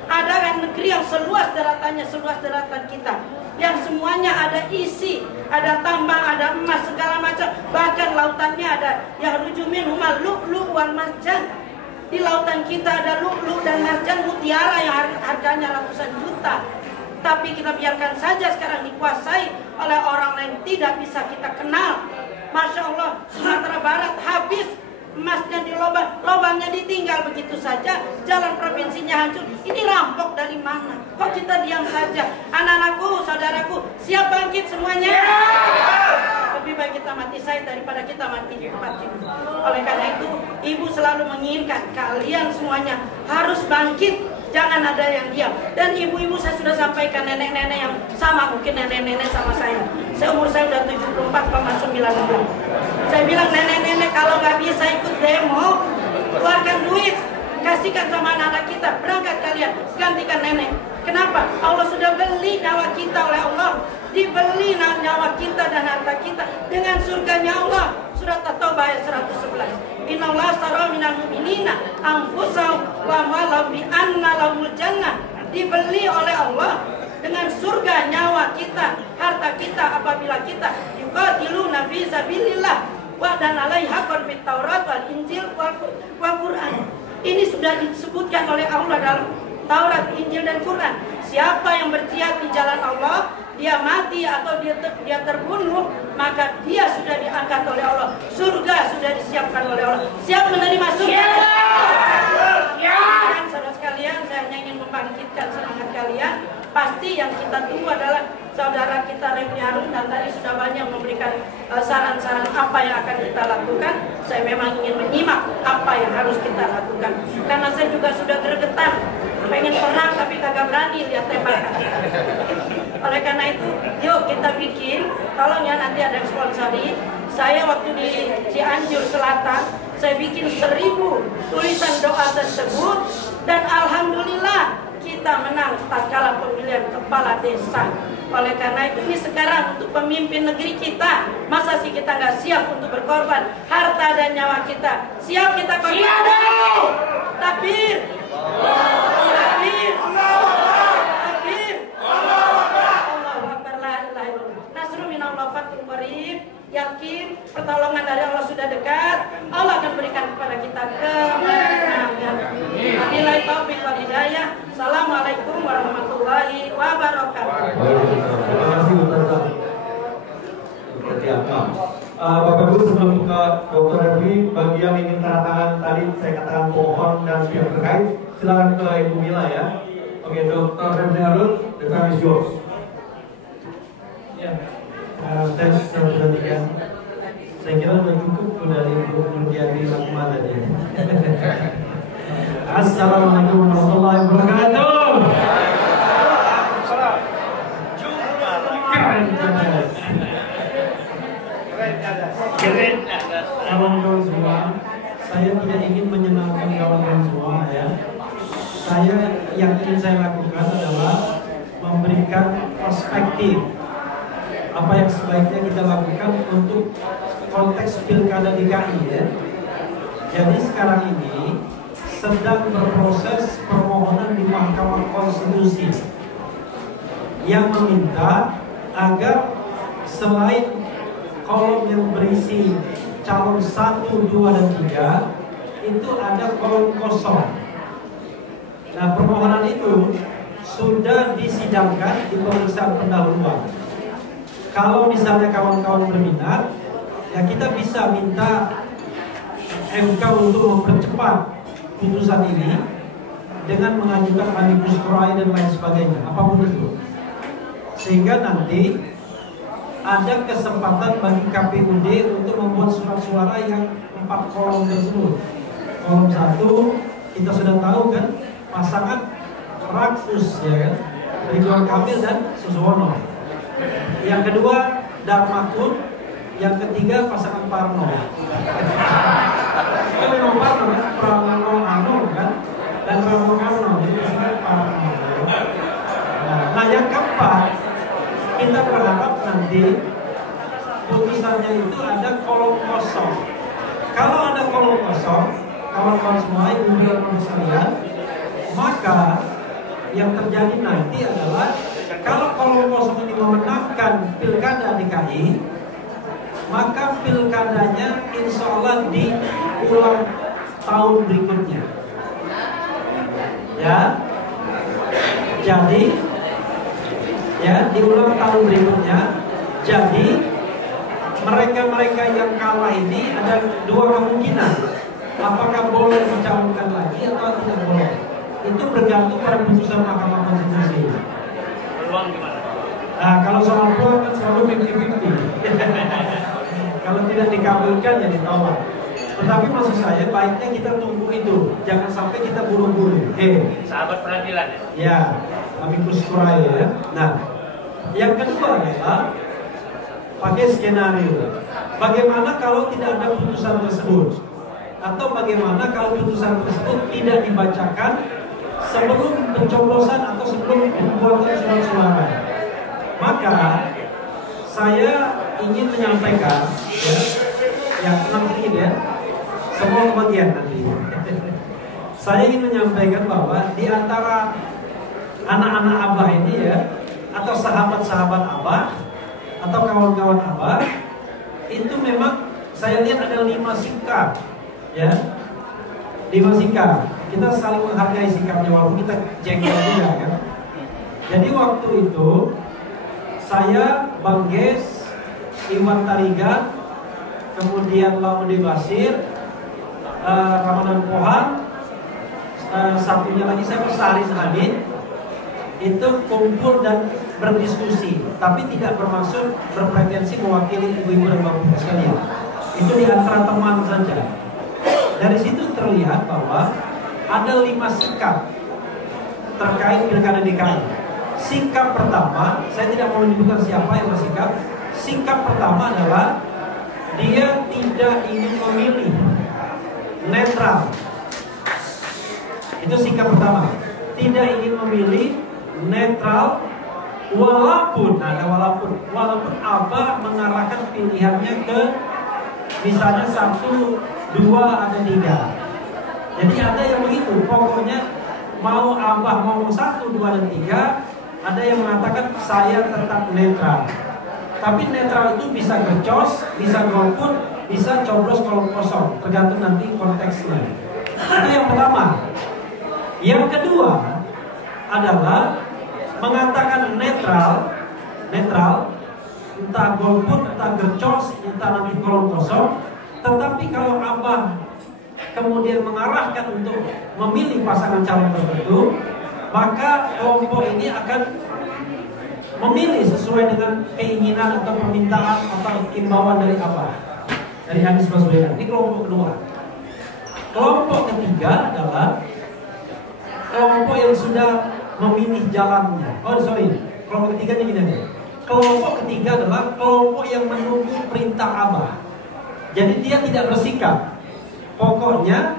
Ada gak negeri yang seluas daratannya seluas daratan kita? Yang semuanya ada isi, ada tambang, ada emas, segala macam. Bahkan lautannya ada yahruju minhumal lu'lu' wal marjan. Di lautan kita ada lu'lu' dan marjan, mutiara yang harganya ratusan juta. Tapi kita biarkan saja sekarang dikuasai oleh orang lain, tidak bisa kita kenal. Masya Allah, Sumatera Barat habis emasnya di lubangnya ditinggal begitu saja, jalan provinsinya hancur. Ini rampok dari mana? Kok kita diam saja? Anak-anakku, saudaraku, siap bangkit semuanya? Lebih baik kita mati syahid daripada kita mati di tempat ini. Oleh karena itu, Ibu selalu menginginkan kalian semuanya harus bangkit Jangan ada yang diam. Dan ibu-ibu saya sudah sampaikan, nenek-nenek yang sama, mungkin nenek-nenek sama saya. Umur saya udah 74,9. Saya bilang, nenek-nenek kalau nggak bisa ikut demo, keluarkan duit, kasihkan sama anak-anak kita, berangkat kalian, gantikan nenek. Kenapa? Allah sudah beli nyawa kita oleh Allah. Dibeli nyawa kita dan harta kita dengan surganya Allah. Surat At-Taubah ayat 111. Innallaha astara minal mu'minina anfusahum wa amwalahum bi anna lahumul jannah. Dibeli oleh Allah dengan surga nyawa kita, harta kita apabila kita yuqatiluna fi sabilillah wa dan alaihi haqqan fit Taurat wal Injil wal Quran. Ini sudah disebutkan oleh Allah dalam Taurat, Injil dan Quran. Siapa yang berjihad di jalan Allah, dia mati atau dia terbunuh, maka dia sudah diangkat oleh Allah. Surga sudah disiapkan oleh Allah. Siap menerima surga? Ya. Saudara sekalian, saya hanya ingin membangkitkan semangat kalian. Pasti yang kita tunggu adalah saudara kita Refli Harun, dan tadi sudah banyak memberikan saran-saran apa yang akan kita lakukan. Saya memang ingin menyimak apa yang harus kita lakukan, karena saya juga sudah gregetan, pengen perang tapi kagak berani lihat tembakan. Oleh karena itu, yuk kita bikin, tolong ya nanti ada yang sponsori. Saya waktu di Cianjur Selatan, saya bikin 1000 tulisan doa tersebut, dan alhamdulillah kita menang tatkala pemilihan kepala desa. Oleh karena itu, ini sekarang untuk pemimpin negeri kita, masa sih kita nggak siap untuk berkorban harta dan nyawa kita? Siap kita korban? Siap! Takbir! Takbir! Takbir! Allahu Akbar, la ilaha illallah. Nasrun minallah, fathun qarib. Yakin pertolongan dari Allah sudah dekat. Allah akan berikan kepada kita kemenangan. Wabillahi taufiq wal hidayah. Assalamualaikum warahmatullahi wabarakatuh. Terima kasih Ustaz. Seperti apa? Bapak Ibu, sebelum buka Dr. Refli, bagi yang ingin tanda tangan tadi saya katakan pohon dan pihak terkait, silakan ke Ibu Mila ya. Oke, Dr. Refli Harun, the time is yours. Ya, tes perhatikan. Saya kira sudah cukup dari Ibu Diadi Lakma tadi. Assalamualaikum warahmatullahi wabarakatuh. Keren. Kawan-kawan semua, saya tidak ingin menyenangkan kawan-kawan semua ya. Yang ingin saya lakukan adalah memberikan perspektif apa yang sebaiknya kita lakukan untuk konteks pilkada DKI ya. Jadi sekarang ini sedang berproses permohonan di Mahkamah Konstitusi yang meminta agar selain kolom yang berisi calon 1, 2, dan 3 itu ada kolom kosong. Nah, permohonan itu sudah disidangkan di pemeriksaan pendahuluan. Kalau misalnya kawan-kawan berminat, ya kita bisa minta MK untuk mempercepat putusan ini dengan mengajukan amicus curiae dan lain sebagainya, apapun itu, sehingga nanti ada kesempatan bagi KPUD untuk membuat surat suara yang 4 kolom tersebut. Kolom 1 kita sudah tahu kan, pasangan Rakus ya kan, Ridwan Kamil dan Suswono. Yang kedua Darmakun, yang ketiga pasangan Parno. Itu memang Parno kan, Pranowo Ano kan, dan Prabowo Karno, jadi pasangan Parno. Nah, yang keempat, kita berharap nanti putusannya itu ada kolom kosong. Kalau ada kolom kosong, kawan-kawan semua ibu dan sekalian, maka yang terjadi nanti adalah kalau kolom kosong ini memenangkan pilkada DKI, maka pilkadanya insya Allah diulang tahun berikutnya. Ya, jadi ya diulang tahun berikutnya. Jadi mereka-mereka yang kalah ini ada 2 kemungkinan, apakah boleh dicalonkan lagi atau tidak boleh. Itu bergantung pada putusan Mahkamah Konstitusi. Peluang gimana? Nah, kalau soal peluang kan selalu 50-50. Kalau tidak dikabulkan ya ditolak. Tetapi maksud saya baiknya kita tunggu itu, jangan sampai kita buru-buru. Sahabat peradilan ya? Ya, amicus curiae ya. Nah, yang kedua adalah pakai skenario. Bagaimana kalau tidak ada putusan tersebut? Atau bagaimana kalau putusan tersebut tidak dibacakan sebelum pencoblosan atau sebelum pembuatan surat suara? Maka saya ingin menyampaikan ya nanti ya, semua kebagian nanti. Saya ingin menyampaikan bahwa di antara anak-anak Abah ini ya, atau sahabat-sahabat Abah atau kawan-kawan Abah, itu memang saya lihat ada 5 sikap ya, 5 sikap. Kita saling menghargai sikapnya walaupun kita jengkel juga kan. Jadi waktu itu saya, Bang Ges, Iwan Tarigan, kemudian Laude Basir, Ramadan Pohan, satunya lagi saya Saris Hadid, itu kumpul dan berdiskusi, tapi tidak bermaksud berpretensi mewakili ibu-ibu dan bapak sekalian. Itu di antara teman saja. Dari situ terlihat bahwa ada 5 sikap terkait Pilkada DKI. Sikap pertama, saya tidak mau menyebutkan siapa yang bersikap. Sikap pertama adalah dia tidak ingin memilih, netral. Itu sikap pertama. Tidak ingin memilih, netral, walaupun Abah mengarahkan pilihannya ke misalnya 1, 2, ada 3. Jadi ada yang begitu, pokoknya mau Abah mau 1, 2, dan 3. Ada yang mengatakan saya tetap netral. Tapi netral itu bisa gercos, bisa golput, bisa coblos kolom kosong, tergantung nanti konteksnya. Itu yang pertama. Yang kedua adalah mengatakan netral, entah golput, entah gercos, entah nanti kolom kosong. Tetapi kalau Abah kemudian mengarahkan untuk memilih pasangan calon tertentu, maka kelompok ini akan memilih sesuai dengan keinginan atau permintaan atau imbauan dari Abah, dari Anies Baswedan. Ini kelompok kedua. Kelompok ketiga adalah kelompok yang sudah memilih jalannya. Kelompok ketiganya gini. Kelompok ketiga adalah kelompok yang menunggu perintah Abah. Jadi dia tidak bersikap, pokoknya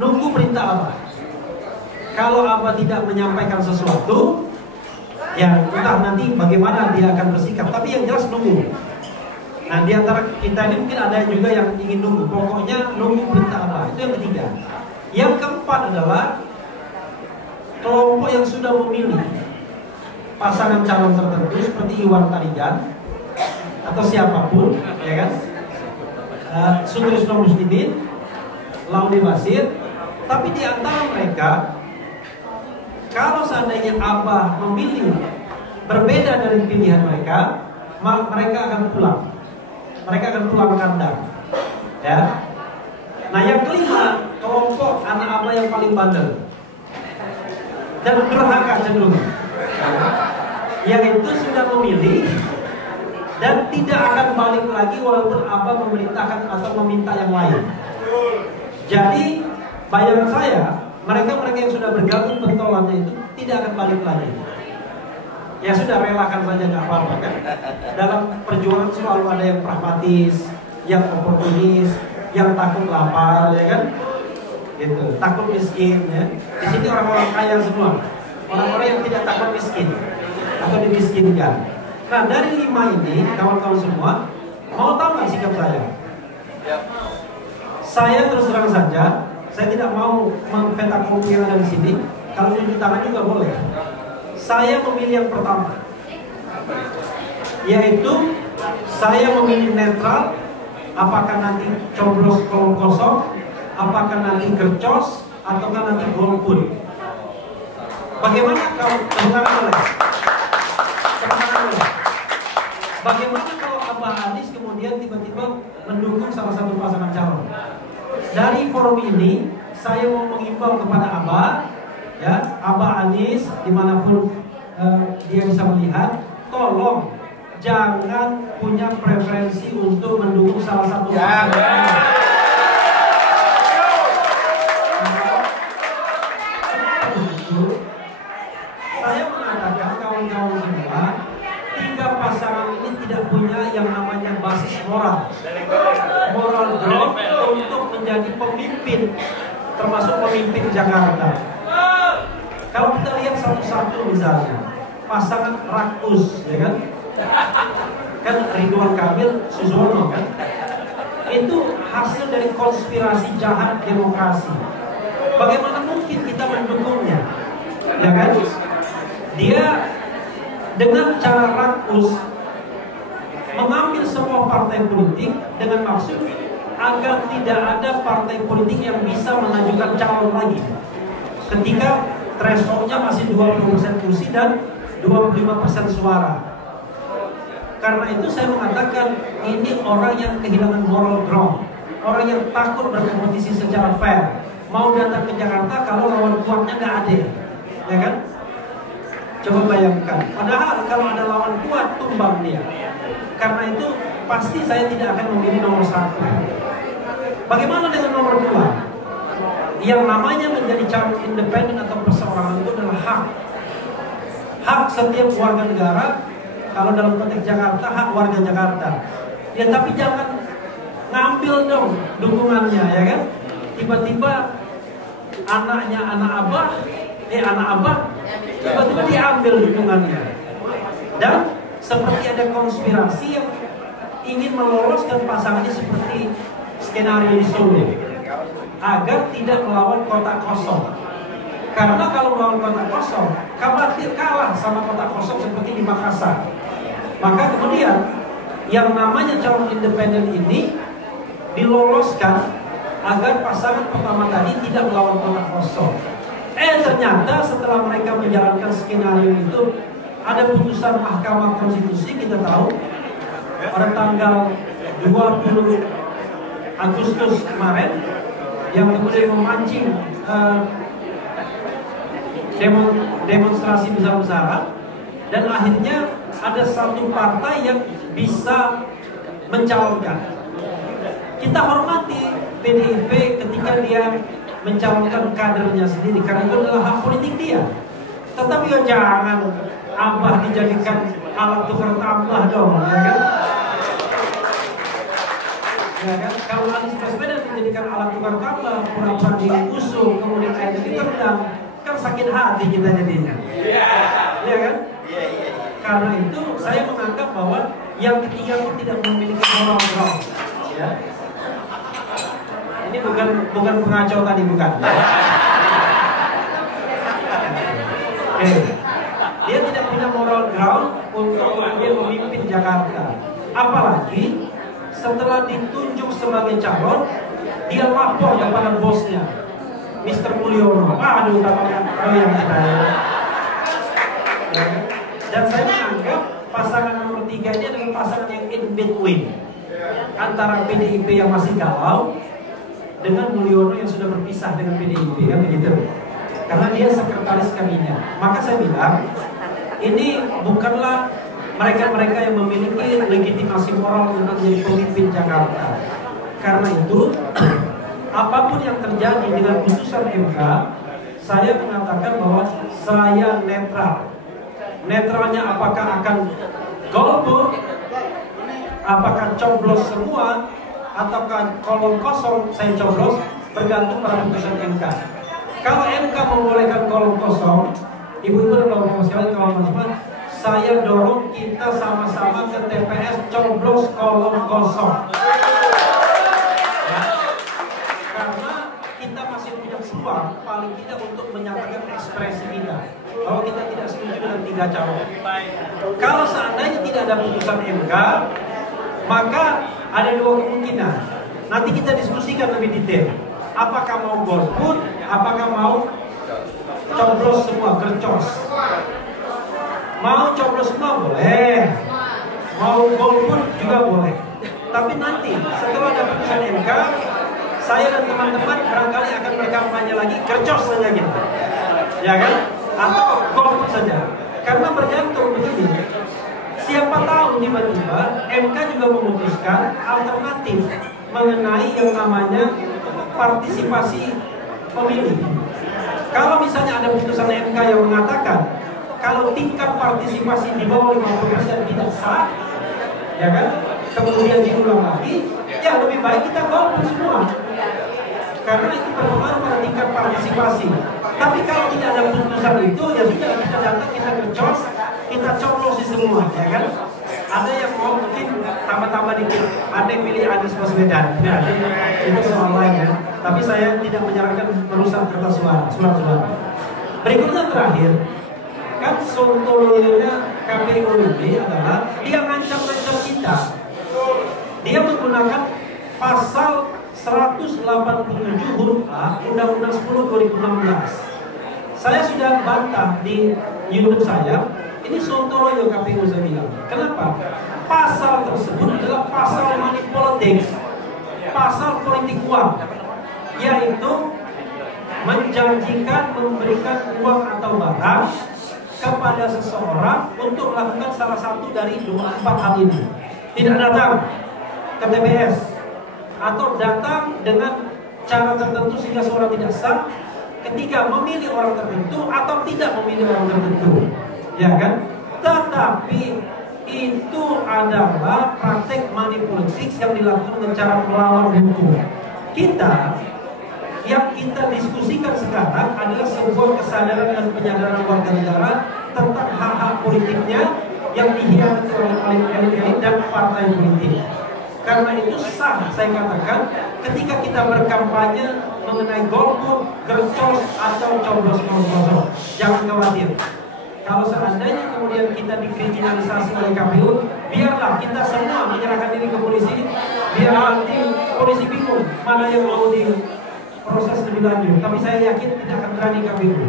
nunggu perintah Abah. Kalau Abah tidak menyampaikan sesuatu, ya entah nanti bagaimana dia akan bersikap, tapi yang jelas nunggu. Nah di antara kita ini mungkin ada juga yang ingin nunggu, pokoknya nunggu perintah Abah. Itu yang ketiga. Yang keempat adalah kelompok yang sudah memilih pasangan calon tertentu seperti Iwan Tarigan atau siapapun, ya kan, Sutrisno Muslimin, Laude Basir. Tapi di antara mereka, kalau seandainya Abah memilih berbeda dari pilihan mereka, mereka akan pulang. Mereka akan pulang kandang. Ya. Nah yang kelima, kelompok anak Abah yang paling bandel dan durhaka cenderung, yang itu sudah memilih dan tidak akan balik lagi walaupun Abah memerintahkan atau meminta yang lain. Jadi bayangan saya, mereka yang sudah bergabung pentolannya itu tidak akan balik lagi. Ya sudah, relakan saja, nggak apa-apa kan. Dalam perjuangan selalu ada yang pragmatis, yang oportunis, yang takut lapar, ya kan. Gitu, takut miskin ya. Di sini orang-orang kaya semua, orang-orang yang tidak takut miskin atau dimiskinkan. Nah dari 5 ini, kawan-kawan semua, mau tahu nggak sikap saya? Saya terus terang saja, saya tidak mau mempetakkan yang ada di sini. Kalau tunjuk tangan juga boleh. Saya memilih yang pertama, yaitu saya memilih netral. Apakah nanti coblos kolom kosong, apakah nanti gercos, ataukah nanti golput. Bagaimana kalau bagaimana kalau Abah Anies kemudian tiba-tiba mendukung salah satu pasangan calon? Dari forum ini saya mau mengimbau kepada Abah, ya, Abah Anies dimanapun dia bisa melihat, tolong jangan punya preferensi untuk mendukung salah satu pasangan. kawan-kawan semua, 3 pasangan ini tidak punya yang namanya basis moral ground untuk menjadi pemimpin, termasuk pemimpin Jakarta. Kalau kita lihat satu-satu misalnya, pasangan Rakus, ya kan Ridwan Kamil, Suzono kan, itu hasil dari konspirasi jahat demokrasi. Bagaimana mungkin kita mendukungnya, ya kan? Dia dengan cara Rakus mengambil semua partai politik dengan maksud agar tidak ada partai politik yang bisa mengajukan calon lagi ketika thresholdnya masih 20% kursi dan 25% suara. Karena itu saya mengatakan ini orang yang kehilangan moral ground, orang yang takut berkompetisi secara fair, mau datang ke Jakarta kalau lawan kuatnya nggak ada, ya kan? Coba bayangkan, padahal kalau ada lawan kuat tumbang dia. Karena itu pasti saya tidak akan memilih nomor 1. Bagaimana dengan nomor 2? Yang namanya menjadi calon independen atau perseorangan itu adalah hak setiap warga negara. Kalau dalam konteks Jakarta, hak warga Jakarta. Ya tapi jangan ngambil dong dukungannya, ya kan? Tiba-tiba anaknya anak abah tiba-tiba diambil dukungannya. Dan seperti ada konspirasi yang ingin meloloskan pasangannya seperti skenario di Solo agar tidak melawan kota kosong. Karena kalau melawan kota kosong, khawatir kalah sama kota kosong seperti di Makassar. Maka kemudian yang namanya calon independen ini diloloskan agar pasangan pertama tadi tidak melawan kota kosong. Ternyata setelah mereka menjalankan skenario itu, ada putusan Mahkamah Konstitusi, kita tahu pada tanggal 20 Agustus kemarin yang kemudian memancing demonstrasi besar-besaran, dan akhirnya ada satu partai yang bisa mencalonkan. Kita hormati PDIP ketika dia mencalonkan kadernya sendiri, karena itu adalah hak politik dia. Tetapi ya jangan Abah dijadikan alat tukar tambah dong, ya kan? Ya kan? Kalau Anies Baswedan dijadikan alat tukar tambah, pura-pura diusung, kemudian akhirnya ditendang, kan sakit hati kita jadinya. Iya kan? Karena itu saya menganggap bahwa yang ketiga pun tidak memiliki moral ground. Ya. Ini bukan pengacau tadi, bukan. Dia tidak punya moral ground untuk kemudian memimpin Jakarta. Apalagi setelah ditunjuk sebagai calon, dia lapor kepada bosnya, Mr. Mulyono. Aduh, yang saya. Dan saya menganggap pasangan nomor 3 ini adalah pasangan yang in between antara PDIP yang masih galau dengan Mulyono yang sudah berpisah dengan PDIP, kan begitu? Karena dia sekretaris kabinet. Maka saya bilang, ini bukanlah mereka-mereka yang memiliki legitimasi moral untuk menjadi pemimpin Jakarta. Karena itu, apapun yang terjadi dengan putusan MK, saya mengatakan bahwa saya netral. Netralnya apakah akan golput, apakah coblos semua, ataukah kolom kosong saya coblos, bergantung pada putusan MK. Kalau MK membolehkan kolom kosong, ibu-ibu dan bapak-bapak sekalian, kawan-kawan, saya dorong kita sama-sama ke TPS coblos kolom kosong. Ya. Karena kita masih punya peluang paling tidak untuk menyatakan ekspresi kita bahwa kita tidak setuju dengan 3 calon. Kalau seandainya tidak ada putusan MK, maka ada 2 kemungkinan. Nanti kita diskusikan lebih detail. Apakah mau golput, apakah mau coblos semua, gercos. Mau coblos semua boleh, mau golput juga boleh. Tapi nanti setelah ada putusan MK, saya dan teman-teman barangkali akan berkampanye lagi gercos saja gitu, ya kan? Atau golput saja. Karena bergantung begini. Siapa tahu tiba-tiba MK juga memutuskan alternatif mengenai yang namanya partisipasi pemilih. Kalau misalnya ada putusan MK yang mengatakan kalau tingkat partisipasi di bawah 50% tidak sah, ya kan? Kemudian diulang lagi, ya lebih baik kita golput semua. Karena itu berpengaruh pada tingkat partisipasi. Tapi kalau tidak ada putusan itu, ya sudah kita datang, kita ngecos, kita coblosi semua, ya kan? Ada yang mau mungkin tambah-tambah dikit, ada yang pilih Anies Baswedan, ya, itu soal lain ya. Tapi saya tidak menyarankan merusak kertas suara. Berikutnya terakhir, kan sontoloyonya KPU ini adalah dia ngancam-ngancam kita. Dia menggunakan pasal 187 huruf A Undang-Undang 10 2016. Saya sudah bantah di YouTube saya, ini sontoloyo KPU saya bilang. Kenapa? Pasal tersebut adalah pasal money politics, pasal politik uang, yaitu menjanjikan memberikan uang atau barang kepada seseorang untuk melakukan salah satu dari 24 hal ini. Tidak datang ke TPS atau datang dengan cara tertentu sehingga seorang tidak sah, ketiga memilih orang tertentu atau tidak memilih orang tertentu, ya kan? Tetapi itu adalah praktek money politics yang dilakukan dengan cara melawan hukum. Yang kita diskusikan sekarang adalah sebuah kesadaran dan penyadaran warga negara tentang hak-hak politiknya yang dihianati oleh elit-elit dan partai politik. Karena itu sah saya katakan ketika kita berkampanye mengenai golput, gercos atau coblos-coblos. Jangan khawatir. Kalau seandainya kemudian kita dikriminalisasi oleh KPU, biarlah kita semua menyerahkan diri ke polisi, biar nanti polisi bingung mana yang mau diproses lebih lanjut. Tapi saya yakin tidak akan berani KPU.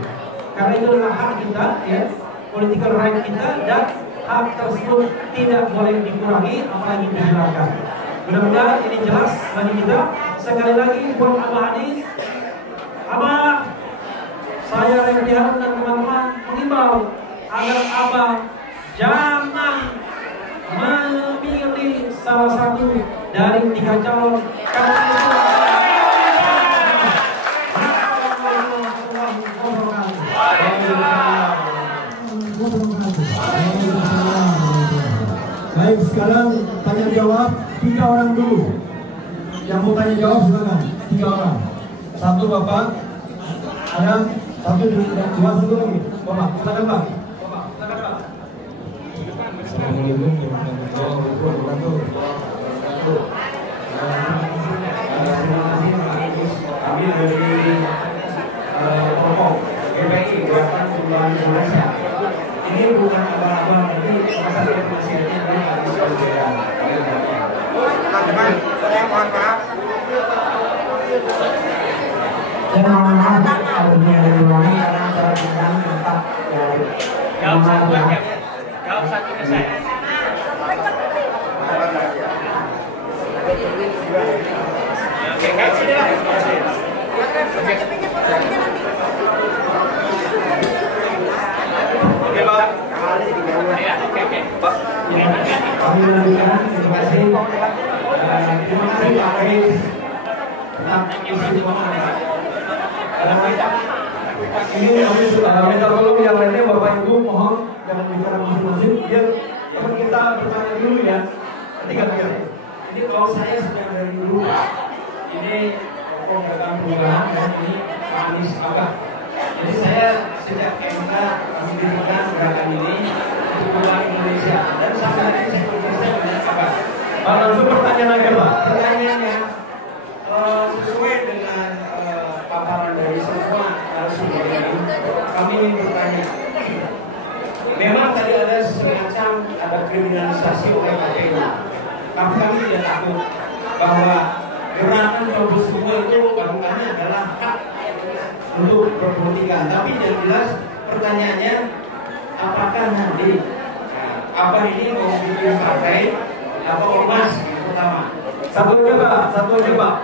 Karena itu adalah hak kita, ya, political right kita, dan hak tersebut tidak boleh dikurangi, apalagi dihilangkan. Mudah-mudahan ini jelas bagi kita. Sekali lagi buat Abah Anies, Abah, saya Refdi Harun dan teman-teman mengimbau agar Abah jangan memilih salah satu dari 3 calon. Baik, sekarang tanya jawab 3 orang dulu. Yang mau tanya jawab silakan, 3 orang. 1 Bapak, ada 1, 2, 1 lagi. Bapak, silakan Pak. Assalamualaikum warahmatullahi wabarakatuh. Terima kasih Pak Agus. Kami dari kelompok GPI Gerakan Perubahan Indonesia. Ini bukan abang-abang, tapi masalah informasinya dari Agus Baswedan. Teman-teman, saya mohon maaf. Saya mohon maaf kalau dari ruangan karena saya sedang tempat dari Jawab satu ke saya. Oke, kayak sini lah. Oke, Pak. Ya, oke. Pak. Kami lanjutkan, terima kasih. Terima kasih Pak Rais. Ini kami sudah minta tolong yang lainnya Bapak Ibu mohon jangan bicara masing-masing. Biar teman kita bertanya dulu ya. Ketiga. Ini kalau saya sudah dari dulu. Ini Gerakan Perubahan dan ini Pak Anies Abah. Jadi saya sejak MK kami dirikan gerakan ini untuk perubahan Indonesia dan sampai hari ini saya banyak Abah. Pak langsung pertanyaan aja Pak. Pertanyaannya sesuai dengan paparan dari semua narasumber ini, kami ingin bertanya. Memang tadi ada semacam kriminalisasi oleh KPU. Tapi kami tidak takut bahwa gerakan coblos semua itu bangunannya adalah hak untuk berpolitikan. Tapi yang jelas pertanyaannya, apakah nanti apa ini mau bikin partai atau ormas yang pertama? Satu aja Pak.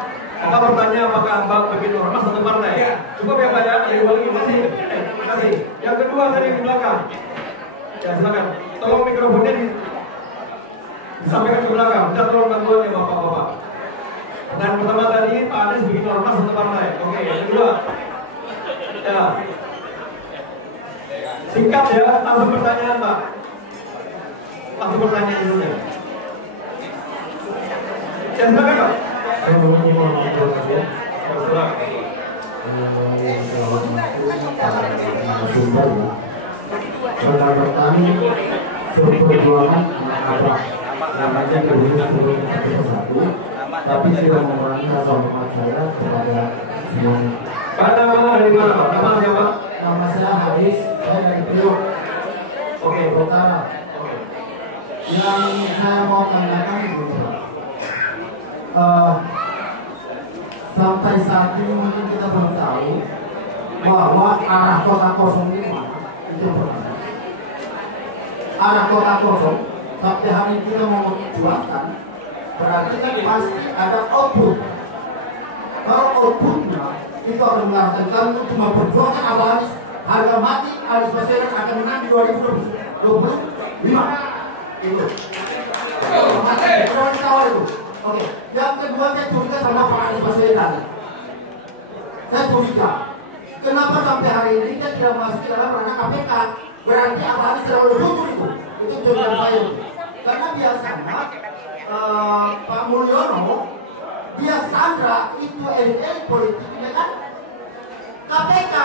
Apa pertanyaan apakah Abang bikin ormas atau partai? Ya. Cukup ya Pak ya. Terima kasih. Yang kedua dari di belakang. Ya silakan. Tolong mikrofonnya disampaikan ke belakang. Minta tolong bantuan ya Bapak-bapak. Pertanyaan pertama tadi Pak Anies bikin ormas atau partai? Oke. Yang kedua. Ya. Singkat ya, langsung pertanyaan Pak. Langsung pertanyaan dulu ya. Ya, silakan Pak. Pertama perjuangan apa namanya kerugian sebelum satu, tapi tidak mengurangi rasa hormat saya kepada semuanya. Pak, nama dari mana Pak? Nama siapa? Nama saya Haris, saya dari Priok. Oke, Utara. Yang saya mau tanyakan itu, sampai saat ini mungkin kita belum tahu bahwa arah kota kosong ini mana. Itu pertama. Arah kota kosong sampai hari ini kita mau jualkan, berarti kan pasti ada output. Kalau outputnya itu akan mengatakan kami untuk memperjuangkan abadi harga mati Anies Baswedan akan menang di 2025. Itu. Oke. Yang kedua saya curiga sama Pak Anies Baswedan. Saya curiga. Kenapa sampai hari ini dia tidak masuk dalam ranah KPK? Berarti abadi terlalu luntur itu. Itu curiga saya. Karena biasanya Pak Mulyono dia sandra itu elit politiknya kan KPK.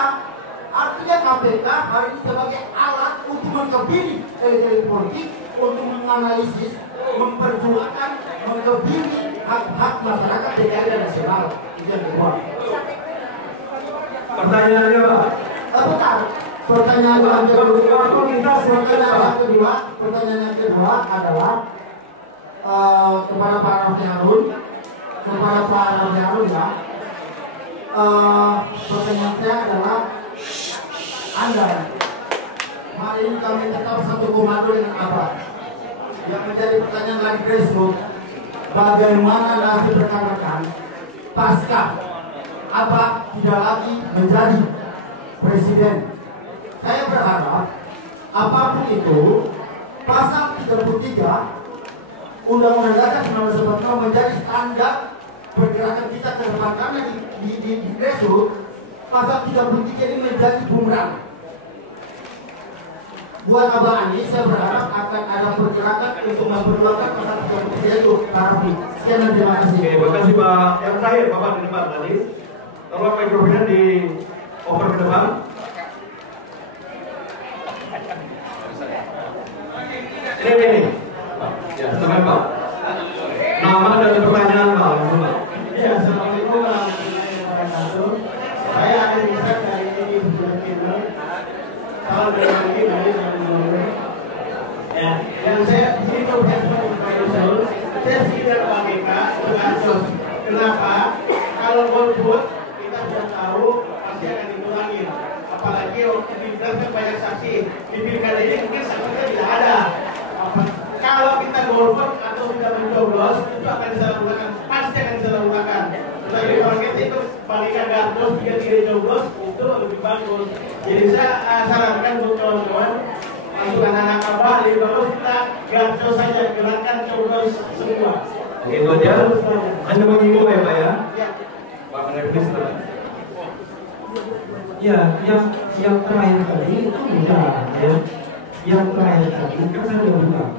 Artinya KPK hari ini sebagai alat untuk mengkebiri elit politik, untuk menganalisis, memperjuangkan, mengkebiri hak-hak masyarakat DKI dan nasional. Itu yang kedua. Pertanyaannya Pak. Bentar. Pertanyaan yang kedua adalah kepada Pak Raffi Harun, ya. Pertanyaan saya adalah Anda hari ini kami tetap satu komando dengan apa? Yang menjadi pertanyaan lagi grassroots, bagaimana nasib rekan-rekan pasca apa tidak lagi menjadi presiden? Saya berharap apapun itu pasal 33 Undang-Undang Dasar 1945 menjadi standar pergerakan kita ke depan, karena di grassroots pasal 33 ini menjadi bumerang. Buat Abang Anies, saya berharap akan ada pergerakan untuk memperjuangkan pasal 33 itu. Sekian dan terima kasih. Oke, terima kasih Pak. Yang terakhir Bapak di depan tadi. Tolong mikrofonnya di over ke depan. Ini. Ya, silakan Pak. Nama dan pertanyaan Pak. Ya, assalamualaikum warahmatullahi wabarakatuh. Saya akan bisa dari ini Filipina. Kalau dari ya, yang saya di sini saya sekitar KPK kasus. Kenapa? Kalau golput kita sudah tahu pasti akan dikurangi. Apalagi waktu diberikan banyak saksi di pilkada ini mungkin saksinya tidak ada. Kalau kita golput atau tidak mencoblos itu akan disalahgunakan, pasti akan disalahgunakan. Tetapi market itu bagikan kartus jika tidak coblos itu lebih bagus. Jadi saya sarankan untuk kawan-kawan untuk anak-anak abah lebih bagus kita gardos saja, gerakan coblos semua. Itu aja. Hanya mengimbau ya Pak ya. Pak Menepis. Ya, yang terakhir tadi itu mudah ya. Yang terakhir tadi kan saya sudah bilang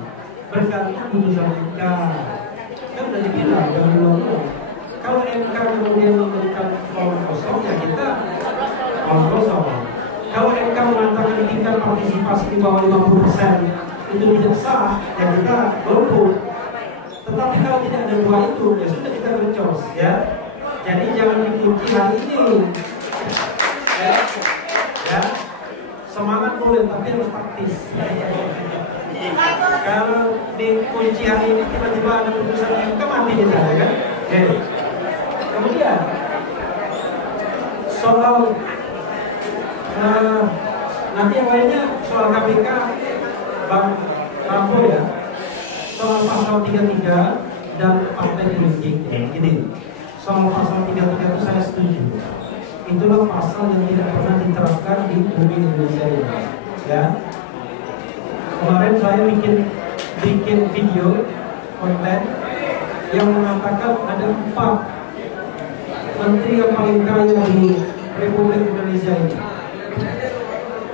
berkali putusan MK kan sudah dibilang dari luar. Kalau MK kemudian memberikan lawan kosong ya kita lawan kosong. Kalau MK mengatakan tingkat partisipasi di bawah 50% itu tidak sah, ya kita golput. Tetapi kalau tidak ada dua itu, ya sudah kita bercos ya. Jadi jangan dikunci hari ini. Ya, semangat boleh tapi harus taktis. Kalau dikunci hari ini tiba-tiba ada putusan MK mati kita ya kan? Kemudian soal nanti yang lainnya soal KPK Bang Rambo ya, soal pasal 33 dan partai politik ini. Soal pasal 33 itu saya setuju. Itulah pasal yang tidak pernah diterapkan di bumi Indonesia ini. Ya. Kemarin saya bikin video konten yang mengatakan ada 4 menteri yang paling kaya di Republik Indonesia ini.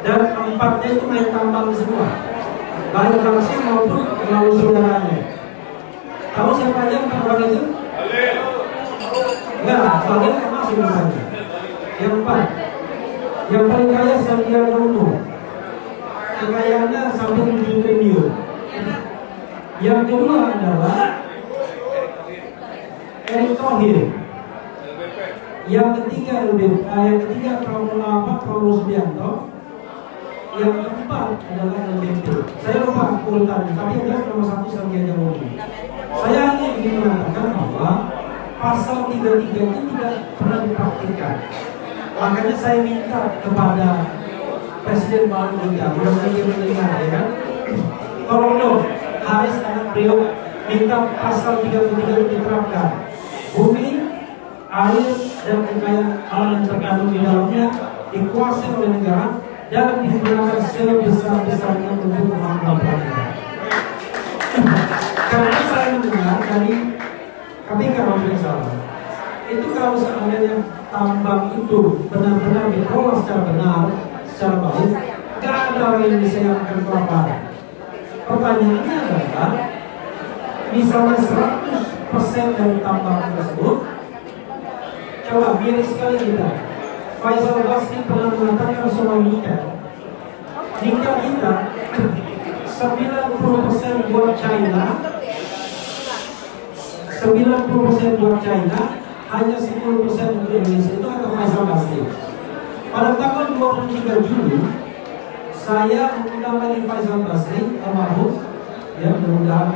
dan 4-nya itu main tambang semua, baik langsung maupun melalui saudaranya. Tahu siapa aja 4 orang itu? Enggak, kalian kan masih misalnya. Yang 4, yang paling kaya Sandiaga Uno, kekayaannya sampai 7 triliun. Yang kedua adalah Erick Thohir. Yang ketiga Prabowo Subianto. Yang keempat adalah LBP. Saya lupa urutannya, tapi yang jelas nomor 1 Sandiaga Uno. Saya hanya ingin mengatakan bahwa pasal 33 itu tidak pernah dipraktikkan. Makanya saya minta kepada Presiden baru kita, mudah-mudahan dia mendengar, ya kan? Tolong dong, Haris anak beliau minta pasal 33 itu diterapkan. Bumi, air, dan kekayaan alam yang terkandung di dalamnya dikuasai oleh negara dan digunakan sebesar-besarnya untuk kemakmuran rakyat. Karena saya mendengar dari KPK kalau tidak salah, itu kalau seandainya tambang itu benar-benar dikelola secara benar, secara baik, gak ada orang yang bisa yang akan kelaparan. Pertanyaannya adalah, misalnya 100% dari tambang tersebut, coba miris sekali kita. Faisal Basri pernah mengatakan soal nikah kita 90% buat China, 90% buat China, hanya 10% untuk Indonesia. Itu kata Faisal Basri. Pada tanggal 23 Juli saya mengundang lagi Faisal Basri almarhum, ya, mudah-mudahan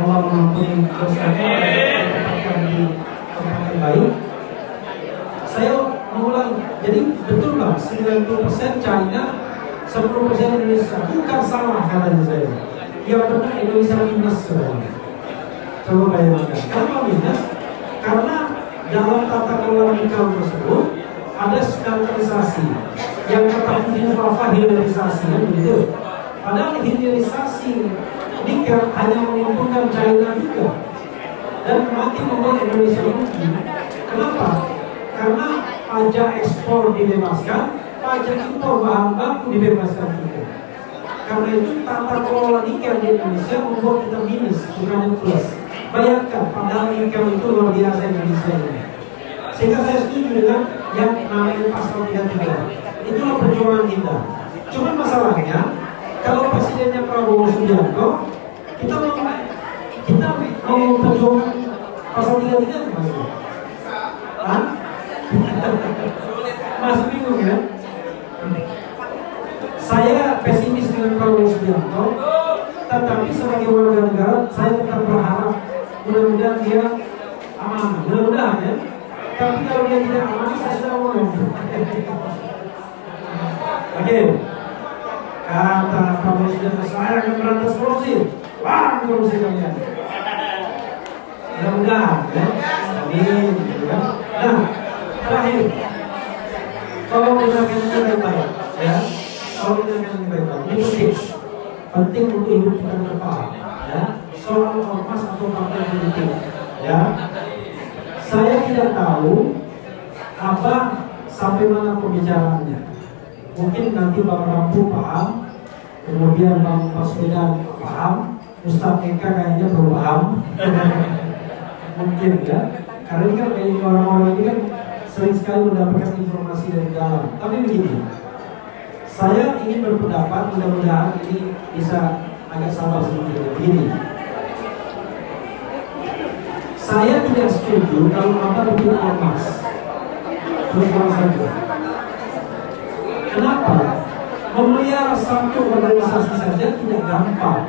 Allah mengampuni dosanya dan ditempatkan di tempat yang baik. Saya mengulang, jadi betul bang, 90% China, 10% Indonesia. Bukan salah katanya saya. Yang benar Indonesia minus sebenarnya. Coba bayangkan. Kenapa minus? Karena dalam tata kelola nikel tersebut ada standarisasi yang kata apa hilirisasi, ya, begitu. Padahal hilirisasi nikel hanya menguntungkan China juga dan makin membuat Indonesia rugi. Kenapa? Karena pajak ekspor dibebaskan, pajak impor bahan baku dibebaskan juga. Karena itu tata kelola nikel di Indonesia membuat kita minus, bukan plus. Bayangkan, padahal nikel itu luar biasa Indonesia ini. Sehingga saya setuju dengan yang namanya pasal 33. Itulah perjuangan kita. Cuma masalahnya, kalau presidennya Prabowo Subianto, kita mau perjuangan pasal 33 gimana? Hah? Masih bingung ya? Saya pesimis dengan Prabowo Subianto, tetapi sebagai warga negara saya tetap berharap mudah-mudahan dia aman, mudah-mudahan ya. Tapi kalau dia tidak aman, saya sudah ngomong. Oke. Kata Prabowo Subianto, saya akan berantas korupsi. Wah, korupsi kalian. Mudah-mudahan ya. Amin. Ya. Nah, terakhir, tolong dengarkan ini baik-baik ya. Tolong dengarkan ini baik-baik. Ini penting untuk hidup kita ke depan ya. Soal ormas atau partai politik ya. Saya tidak tahu apa sampai mana pembicaraannya. Mungkin nanti Bang Rampu paham, kemudian Bang Baswedan paham, Ustadz Eka kayaknya belum paham. Mungkin ya. Karena ini kan kayak orang-orang ini kan sering sekali mendapatkan informasi dari dalam. Tapi begini, saya ingin berpendapat, mudah-mudahan ini bisa agak sabar sedikit. Begini, saya tidak setuju kalau apa bikin ormas. Terus terang saja. Kenapa? Memelihara satu organisasi saja tidak gampang,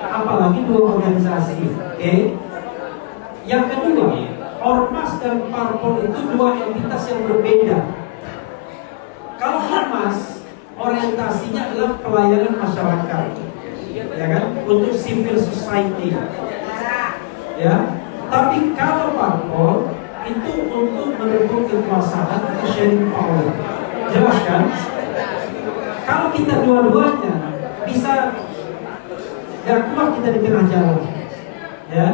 apalagi 2 organisasi. Oke? Yang kedua, ormas dan parpol itu 2 entitas yang berbeda. Kalau ormas, orientasinya adalah pelayanan masyarakat, ya kan, untuk civil society, ya. Tapi kalau parpol itu untuk merebut kekuasaan atau sharing power, jelas kan? Kalau kita dua-duanya bisa gak kuat kita di tengah jalan, ya.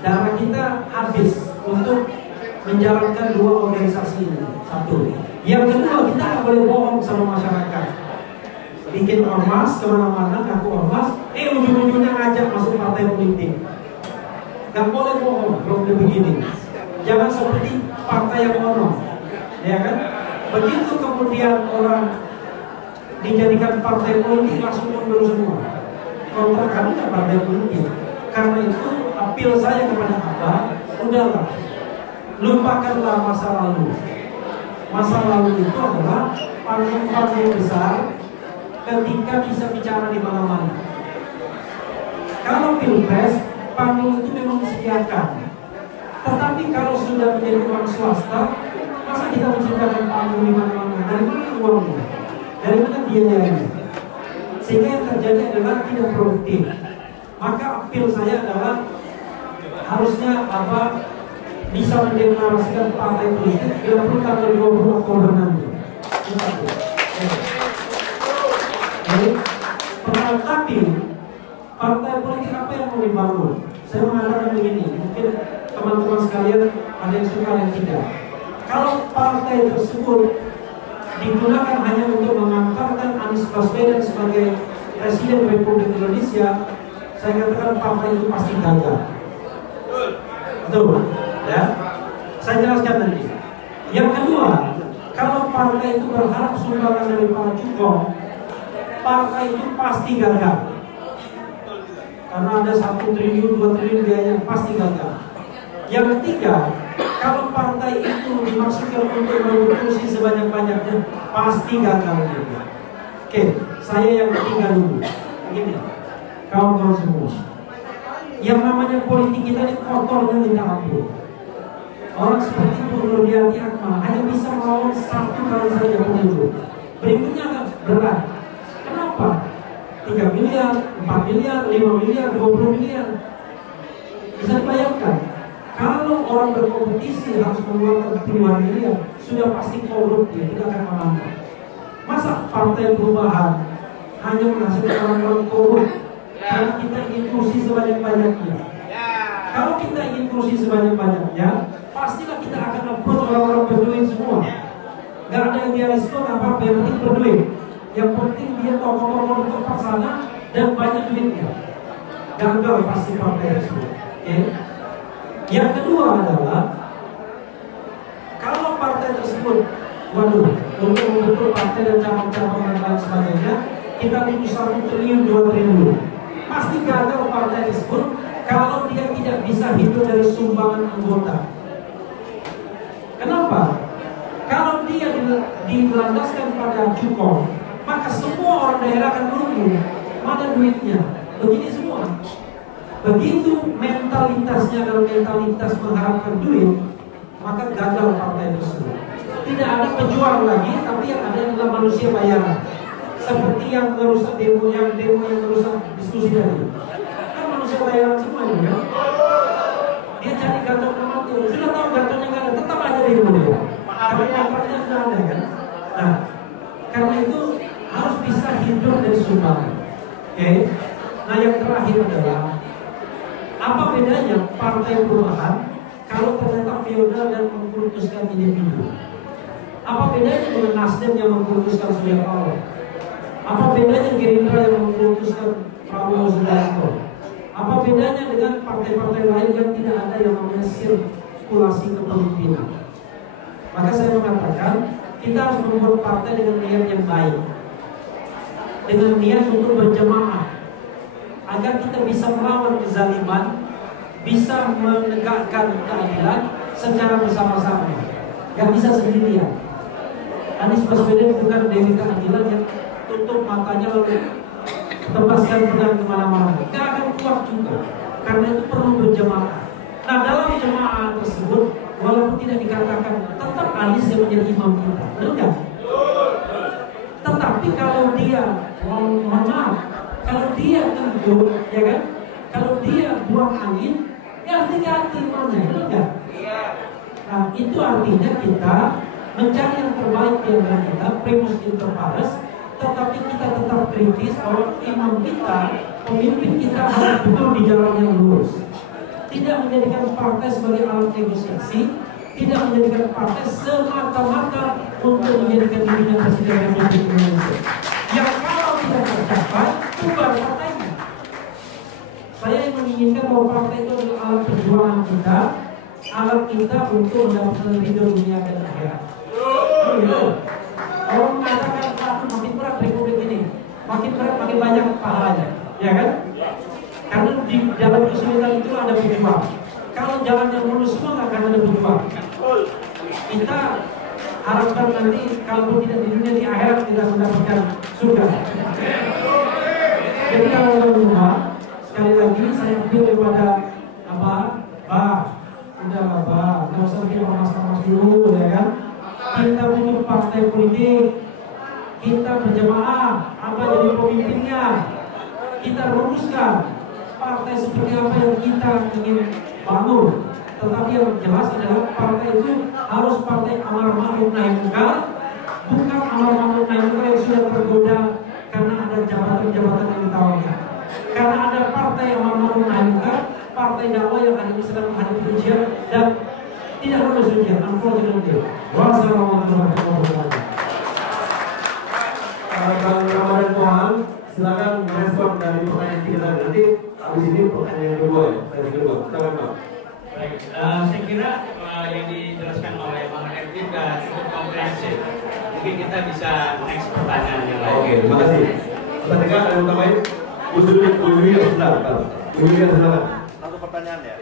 Darah kita habis untuk menjalankan 2 organisasi ini. Satu. Yang kedua, kita nggak boleh bohong sama masyarakat. bikin ormas kemana-mana, ngaku ormas, ujung-ujungnya ngajak masuk partai politik. Gak boleh bohong kalau udah begini. Jangan seperti partai yang ngomong, ya kan? Begitu kemudian orang dijadikan partai politik langsung mundur semua. Kontra kami kan partai politik. Karena itu apel saya kepada Abah, udahlah, lupakanlah masa lalu. Masa lalu itu adalah panggung-panggung besar ketika bisa bicara di mana-mana. Kalau pilpres, panggung itu memang disediakan. Tetapi kalau sudah menjadi uang swasta, masa kita menciptakan panggung di mana-mana? Dari mana uangnya? Dari mana biayanya? Sehingga yang terjadi adalah tidak produktif. Maka apel saya adalah harusnya apa bisa mendeklarasikan partai politik bila perlu tanggal 20 Oktober nanti. Tetapi partai politik apa yang mau dibangun? Saya mengatakan begini, mungkin teman-teman sekalian ada yang suka yang tidak. Kalau partai tersebut digunakan hanya untuk mengantarkan Anies Baswedan sebagai Presiden Republik Indonesia, saya katakan partai itu pasti gagal. Betul, ya? Saya jelaskan nanti. Yang kedua, kalau partai itu berharap sumbangan dari para cukong, partai itu pasti gagal. Karena ada 1 triliun, 2 triliun biaya, pasti gagal. Yang ketiga, kalau partai itu dimaksudkan untuk memproduksi sebanyak-banyaknya, pasti gagal juga. Oke, saya yang ketiga dulu. Begini, kawan-kawan semua. Yang namanya politik kita ini kotornya minta ampun. Orang seperti Bu Nurdiati Akmal hanya bisa melawan 1 kali saja pemilu. Berikutnya agak berat. Kenapa? 3 miliar, 4 miliar, 5 miliar, 20 miliar. Bisa dibayangkan, kalau orang berkompetisi harus mengeluarkan puluhan miliar, sudah pasti korup, dia tidak akan mampu. Masa partai perubahan hanya menghasilkan orang-orang korup? Karena kita ingin kursi sebanyak-banyaknya. Kalau kita ingin kursi sebanyak-banyaknya, pastilah kita akan approach orang-orang berduit semua. Gak ada idealisme apa-apa, yang penting berduit. Yang penting dia tokoh-tokoh di tempat sana dan banyak duitnya. Gagal pasti partai tersebut. Okay? Yang kedua adalah kalau partai tersebut, waduh, untuk membentuk partai dan cabang-cabang dan lain sebagainya, kita butuh 1 triliun, 2 triliun. Pasti gagal partai tersebut kalau dia tidak bisa hidup dari sumbangan anggota. Kenapa? Kalau dia dilandaskan pada cukong, maka semua orang daerah akan menunggu mana duitnya. Begini semua. Begitu mentalitasnya, kalau mentalitas mengharapkan duit, maka gagal partai tersebut. Tidak ada pejuang lagi, tapi yang ada adalah manusia bayaran. Seperti yang merusak demo yang merusak diskusi tadi. Kan manusia bayaran semuanya, kan? Dia cari gantong mati, sudah tahu gantongnya nggak ada, tetap aja di rumah dia. Karena kontraknya sudah ada, kan? Nah, karena itu harus bisa hidup dari sumbangan. Oke? Nah, yang terakhir adalah apa bedanya partai perubahan kalau ternyata feodal dan mengkultuskan individu? Apa bedanya dengan Nasdem yang mengkultuskan Surya Paloh? Apa bedanya Gerindra yang mengkultuskan Prabowo Subianto? Apa bedanya dengan partai-partai lain yang tidak ada yang namanya sirkulasi kepemimpinan? Maka saya mengatakan kita harus membuat partai dengan niat yang baik, dengan niat untuk berjemaah, agar kita bisa melawan kezaliman, bisa menegakkan keadilan secara bersama-sama. Gak bisa sendirian. Anies Baswedan bukan dewi keadilan yang tutup matanya lalu tebaskan pedang kemana-mana. Gak akan kuat juga. Karena itu perlu berjemaah. Nah, dalam jemaah tersebut, walaupun tidak dikatakan, tetap Anies yang menjadi imam kita. Benar gak? Tetapi kalau dia, mohon maaf, kalau dia kentut, ya kan? Kalau dia buang angin, ya harus diganti imamnya, benar gak? Nah, itu artinya kita mencari yang terbaik di antara kita, primus inter pares, tetapi kita tetap kritis bahwa imam kita, pemimpin kita harus betul di jalan yang lurus. Tidak menjadikan partai sebagai alat negosiasi, tidak menjadikan partai semata-mata untuk menjadikan dirinya Presiden Republik Indonesia. Yang kalau siapa, bubar partainya. Saya yang menginginkan bahwa partai itu adalah alat perjuangan kita, alat kita untuk mendapatkan ridho dunia dan akhirat. Orang mengatakan makin berat republik ini, makin berat makin banyak pahalanya, ya kan? Karena di dalam kesulitan itu ada berjuang. Kalau jalan yang mulus semua nggak akan ada berjuang. Kita harapkan nanti kalau tidak di dunia di akhirat kita mendapatkan surga. Jadi kalau rumah sekali lagi saya ambil daripada nggak usah bikin mas dulu, ya kan? Kita butuh partai politik, kita berjamaah, apa jadi pemimpinnya, kita rumuskan partai seperti apa yang kita ingin bangun. Tetapi yang jelas adalah partai itu harus partai amar ma'ruf nahi munkar, bukan amar ma'ruf nahi munkar yang sudah tergoda karena ada jabatan-jabatan yang ditawarkan. Karena ada partai amar ma'ruf nahi munkar, partai dakwah yang hari ini sedang menghadapi ujian dan tidak lulus ujian. Unfortunately. Wassalamualaikum warahmatullahi wabarakatuh. Bang Ramadan Tuhan, silakan merespon dari pertanyaan kita nanti. Habis ini pertanyaan yang kedua ya, silakan Bang. Baik, saya kira yang dijelaskan oleh Bang Erwin sudah cukup komprehensif. Mungkin kita bisa next pertanyaan yang lain. Oke, terima kasih. Saya dengar ada yang tambahin. Bu Julia, silakan. Bu Julia, silakan. Satu pertanyaan ya.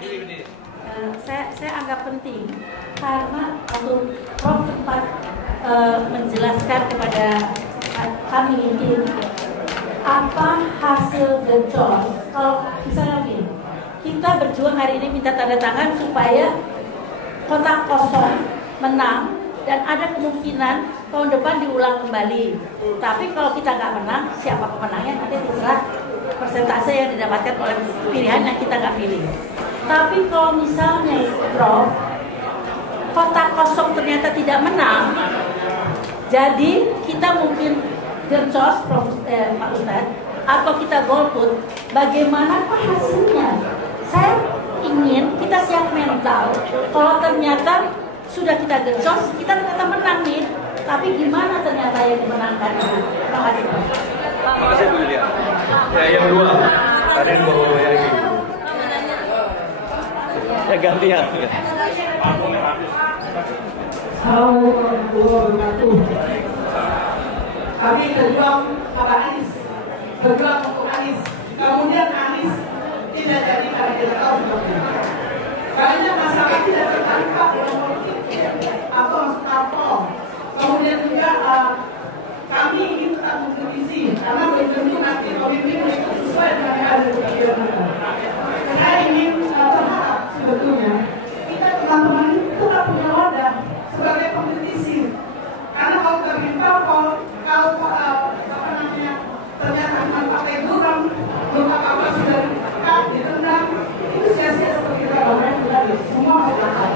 Ini. Saya anggap penting karena untuk Prof sempat menjelaskan kepada kami ini apa hasil gencos. Kalau misalnya gini, kita berjuang hari ini minta tanda tangan supaya kotak kosong menang dan ada kemungkinan tahun depan diulang kembali. Tapi kalau kita nggak menang, siapa pemenangnya nanti terserah persentase yang didapatkan oleh pilihan yang kita nggak pilih. Tapi kalau misalnya Prof, kotak kosong ternyata tidak menang, jadi kita mungkin gercos Pak Ustadz, atau kita golput, bagaimana hasilnya? Saya ingin kita siap mental. Kalau ternyata sudah kita gercos, kita ternyata menang nih, tapi gimana ternyata yang dimenangkan itu? Terima kasih. Terima kasih Bu Julia. Ya, yang dua, tadi yang bawa bayar ini. Ya gantian. Assalamualaikum warahmatullahi wabarakatuh. Kami berjuang Bapak Anies, berjuang untuk Anies. Kemudian Anies tidak jadi karena kita tahu sebabnya. Banyak masyarakat tidak tertarik dengan politik atau masuk parpol. Kemudian juga kami ingin tetap mengkritisi karena belum tentu nanti pemimpin itu sesuai dengan yang ada di pikiran kita. Saya ingin berharap sebetulnya kita teman-teman tetap punya wadah sebagai pengkritisi. Karena kalau kita bikin parpol, kalau ternyata cuma pakai buram, belum apa-apa sudah dikat, ditendang, itu sia-sia seperti itu. Semua masyarakat.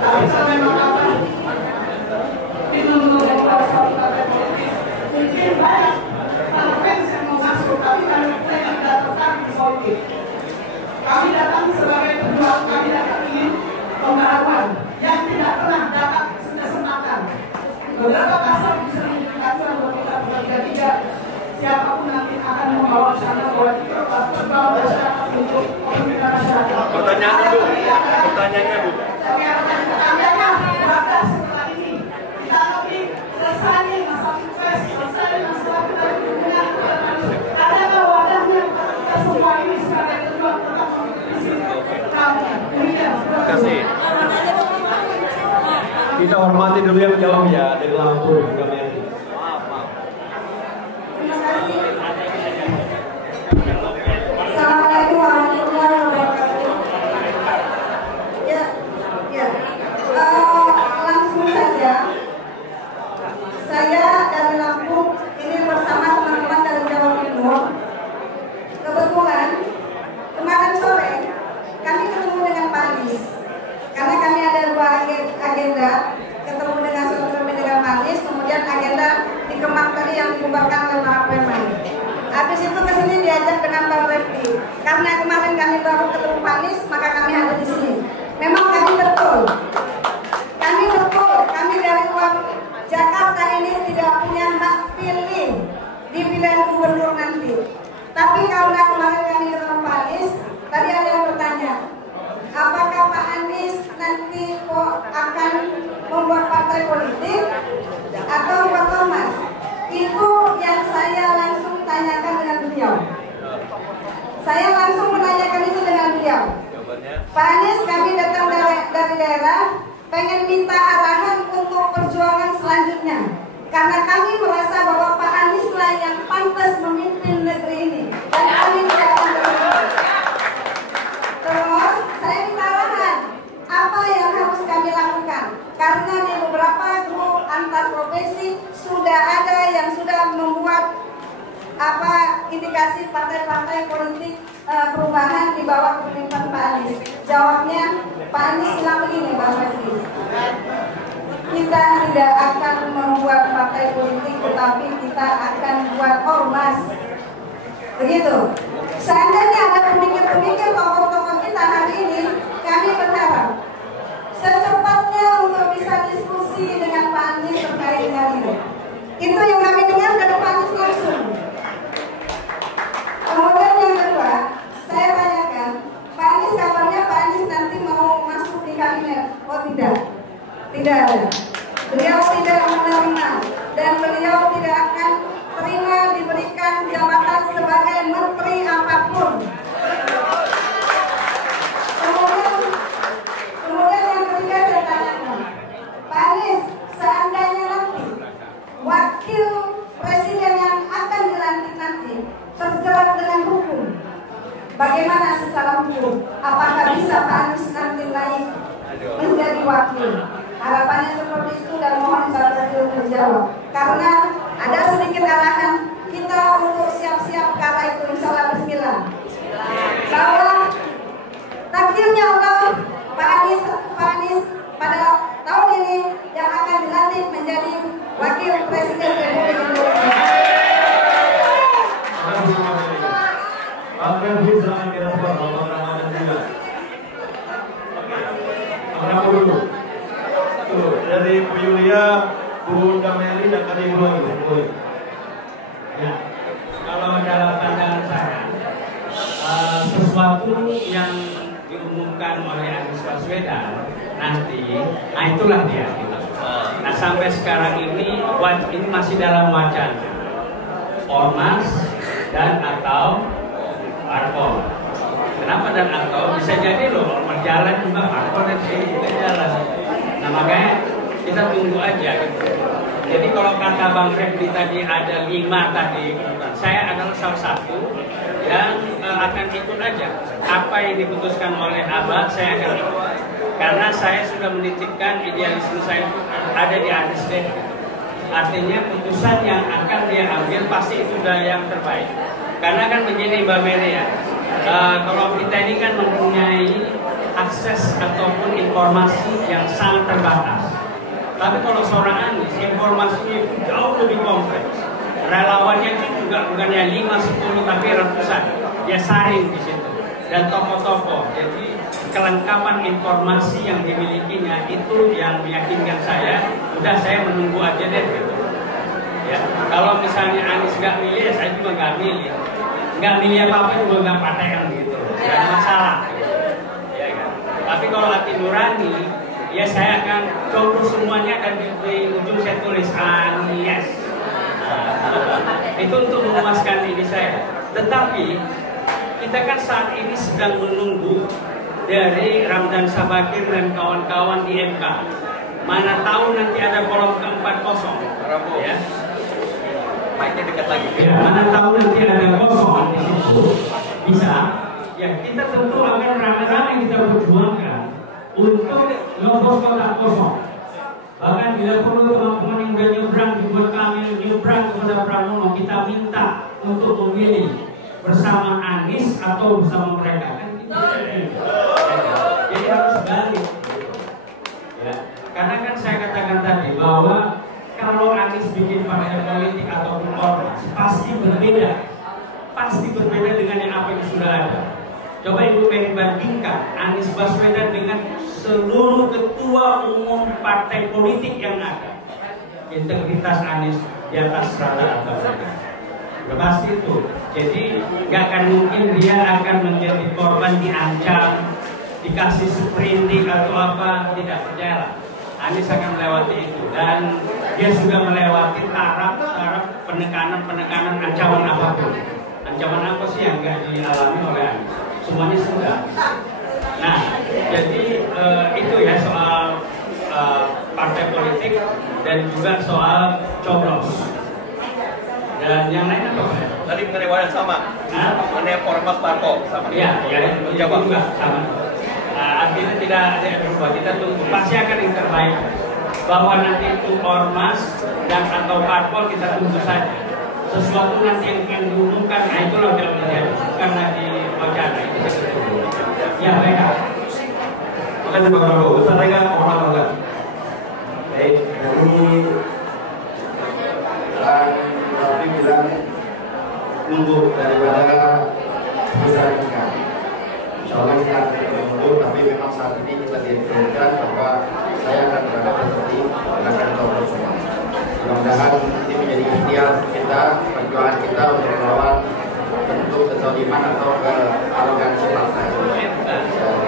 Tapi kalau memang apa, itu satu partai politik, mungkin banyak para fans yang mau masuk, tapi mereka yang tidak tertarik di politik. Kami datang sebagai pejuang, kami datang ingin pembaruan yang tidak pernah dapat kesempatan. Beberapa pasal bisa menjadi acuan buat kita bertiga-tiga. Siapapun nanti akan membawa sana bahwa kita membawa masyarakat untuk pemerintahan masyarakat. Pertanyaannya Bu. Pertanyaannya Bu. Pertanyaannya, apakah setelah ini kita lebih selesai masalah pilpres, selesai masalah hubungan adakah wadahnya kita semua ini sebagai pejuang tetap mengkritisi kami. Demikian. Terima kasih. Kita hormati dulu yang menjawab ya dari Lampung juga Mary. Assalamualaikum warahmatullahi wabarakatuh. Langsung saja. Saya dari Lampung ini bersama teman-teman dari Jawa Timur. Kebetulan kemarin sore kami ketemu dengan Pak Anies. Karena kami ada dua agenda, ketemu dengan Pak Anies, kemudian agenda di Kemang tadi yang dibubarkan oleh para preman. Habis itu kesini diajak dengan Bang Refdi. Karena kemarin kami baru ketemu Pak Anies, maka kami ada di sini. Memang kami betul, kami dari luar Jakarta ini tidak punya hak pilih. Tapi karena kemarin kami ketemu Pak Anies, tadi ada yang bertanya, apakah Pak Anies nanti akan membuat partai politik atau buat ormas? Itu yang saya langsung tanyakan dengan beliau. Saya langsung menanyakan itu dengan beliau. Pak Anies, kami datang dari daerah, pengen minta arahan untuk perjuangan selanjutnya. Karena kami merasa bahwa Pak Anies lah yang pantas memimpin negeri ini. Dan kami tidak akan berhenti. Terus, saya minta arahan. Apa yang harus kami lakukan? Karena di beberapa grup antar profesi sudah ada yang sudah membuat indikasi partai-partai politik perubahan di bawah kepemimpinan Pak Anies. Jawabnya, Pak Anies bilang begini, Bang Refli, kita tidak akan membuat partai politik, tetapi kita akan buat ormas. Begitu. Seandainya ada pemikir-pemikir tokoh-tokoh kita hari ini, kami berharap secepatnya untuk bisa diskusi dengan Pak Anies terkait dengan ini. Itu yang kami dengar dari Pak Anies langsung. Kemudian yang kedua, saya tanyakan, Pak Anies kabarnya Pak Anies nanti mau masuk di kabinet. Oh tidak, tidak ada. Beliau tidak menerima dan beliau tidak akan terima diberikan jabatan sebagai menteri apapun. Kemudian yang ketiga saya tanyakan, Pak Anies, seandainya nanti wakil presiden yang akan dilantik nanti terjerat dengan hukum, bagaimana secara hukum? Apakah bisa Pak Anies nanti naik menjadi wakil? Harapannya seperti itu dan mohon Bapak Presiden menjawab. Karena ada sedikit arahan kita untuk siap-siap kala itu, insya Allah bismillah. Bahwa takdirnya Allah, Pak Anies pada tahun ini yang akan dilantik menjadi wakil presiden Republik Indonesia. Pak Refli, silakan direspon Bapak Ramadan juga. Apa dulu? Dari Bu Yulia, Bu Dameli, dan tadi Bu lagi. Ya, kalau dalam pandangan saya, sesuatu yang diumumkan oleh Anies Baswedan nanti, nah itulah dia. Nah sampai sekarang ini masih dalam wacana ormas dan atau parpol. Kenapa dan atau? Bisa jadi loh berjalan juga parpol dan juga jalan. Nah makanya kita tunggu aja gitu. Jadi kalau kata Bang Refli tadi ada 5 tadi, saya adalah salah satu yang akan ikut aja. Apa yang diputuskan oleh Abah saya akan ikut. Karena saya sudah menitipkan idealisme saya ada di Anies deh. Artinya putusan yang akan dia ambil pasti itu sudah yang terbaik. Karena kan begini Mbak Mary ya, kalau kita ini kan mempunyai akses ataupun informasi yang sangat terbatas. Tapi kalau seorang Anies, informasinya itu jauh lebih kompleks. Relawannya itu juga bukannya 5, 10, tapi ratusan. Dia saring di situ. Dan tokoh-tokoh. Jadi kelengkapan informasi yang dimilikinya itu yang meyakinkan saya. Udah saya menunggu aja deh gitu. Ya, kalau misalnya Anies nggak milih, ya saya juga nggak milih. Nggak milih apa-apa juga nggak patekan gitu. Nggak ada masalah. Ya, kan? Tapi kalau hati nurani, ya saya akan coba semuanya dan di ujung saya tulis Anies. Itu untuk memuaskan diri saya. Tetapi kita kan saat ini sedang menunggu dari Ramdan Sabagir dan kawan-kawan di MK. Mana tahu nanti ada kolom keempat kosong. Ya. Mic-nya dekat lagi. Ya, mana tahu nanti ada kosong di situ. Bisa. Ya kita tentu akan rame-rame kita berjuangkan untuk nomor kotak kosong. Bahkan bila perlu teman-teman yang sudah nyebrang dibuat kami nyebrang kepada Pramono, kita minta untuk memilih bersama Anies atau bersama mereka. Kan jadi harus balik. Ya. Karena kan saya katakan tadi bahwa kalau Anies bikin partai politik ataupun ormas pasti berbeda dengan yang apa yang sudah ada. Coba Ibu Mary bandingkan Anies Baswedan dengan seluruh ketua umum partai politik yang ada. Integritas Anies di atas rata-rata. Sudah pasti itu. Jadi nggak akan mungkin dia akan menjadi korban diancam, dikasih sprinting atau apa, tidak percaya. Anies akan melewati itu dan dia sudah melewati taraf penekanan ancaman apapun. Ancaman apa sih yang nggak dialami oleh Anies? Semuanya sudah. Nah, jadi itu ya soal partai politik dan juga soal coblos. Dan yang lain apa? Tadi mengenai wadah sama. Mengenai ormas parpol sama. Iya, ya itu juga sama. Artinya tidak ada yang berubah. Kita tunggu. Pasti akan yang terbaik. Bahwa nanti itu ormas dan atau parpol kita tunggu saja. Sesuatu nanti yang diumumkan, nah itulah yang terjadi. Karena di wacana itu kita tunggu. Ya mereka. Terima kasih Pak Prabowo. Ustaz Rega, mohon maaf. Baik, jadi Rafi bilang nunggu daripada besar kita. Insya Allah kita akan menunggu, tapi memang saat ini kita diinfokan bahwa saya akan berada seperti rekan-rekan semua. Mudah-mudahan ini menjadi ikhtiar kita, perjuangan kita untuk melawan bentuk kezaliman atau kearogansi partai.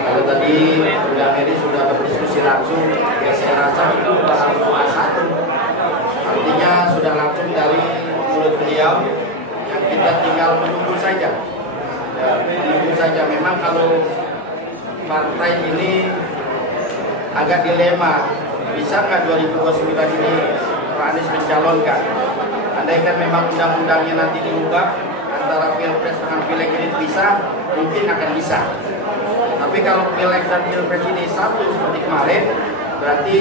Kalau tadi Bunda Mary sudah berdiskusi langsung, ya saya rasa itu sudah langsung A1. Artinya sudah langsung dari mulut beliau, yang kita tinggal menunggu saja. Ya, menunggu saja. Memang kalau partai ini agak dilema, bisa nggak 2029 ini Pak Anies mencalonkan? Andaikan memang undang-undangnya nanti diubah antara pilpres dengan pileg ini bisa, mungkin akan bisa. Tapi kalau pileg dan pilpres ini satu seperti kemarin, berarti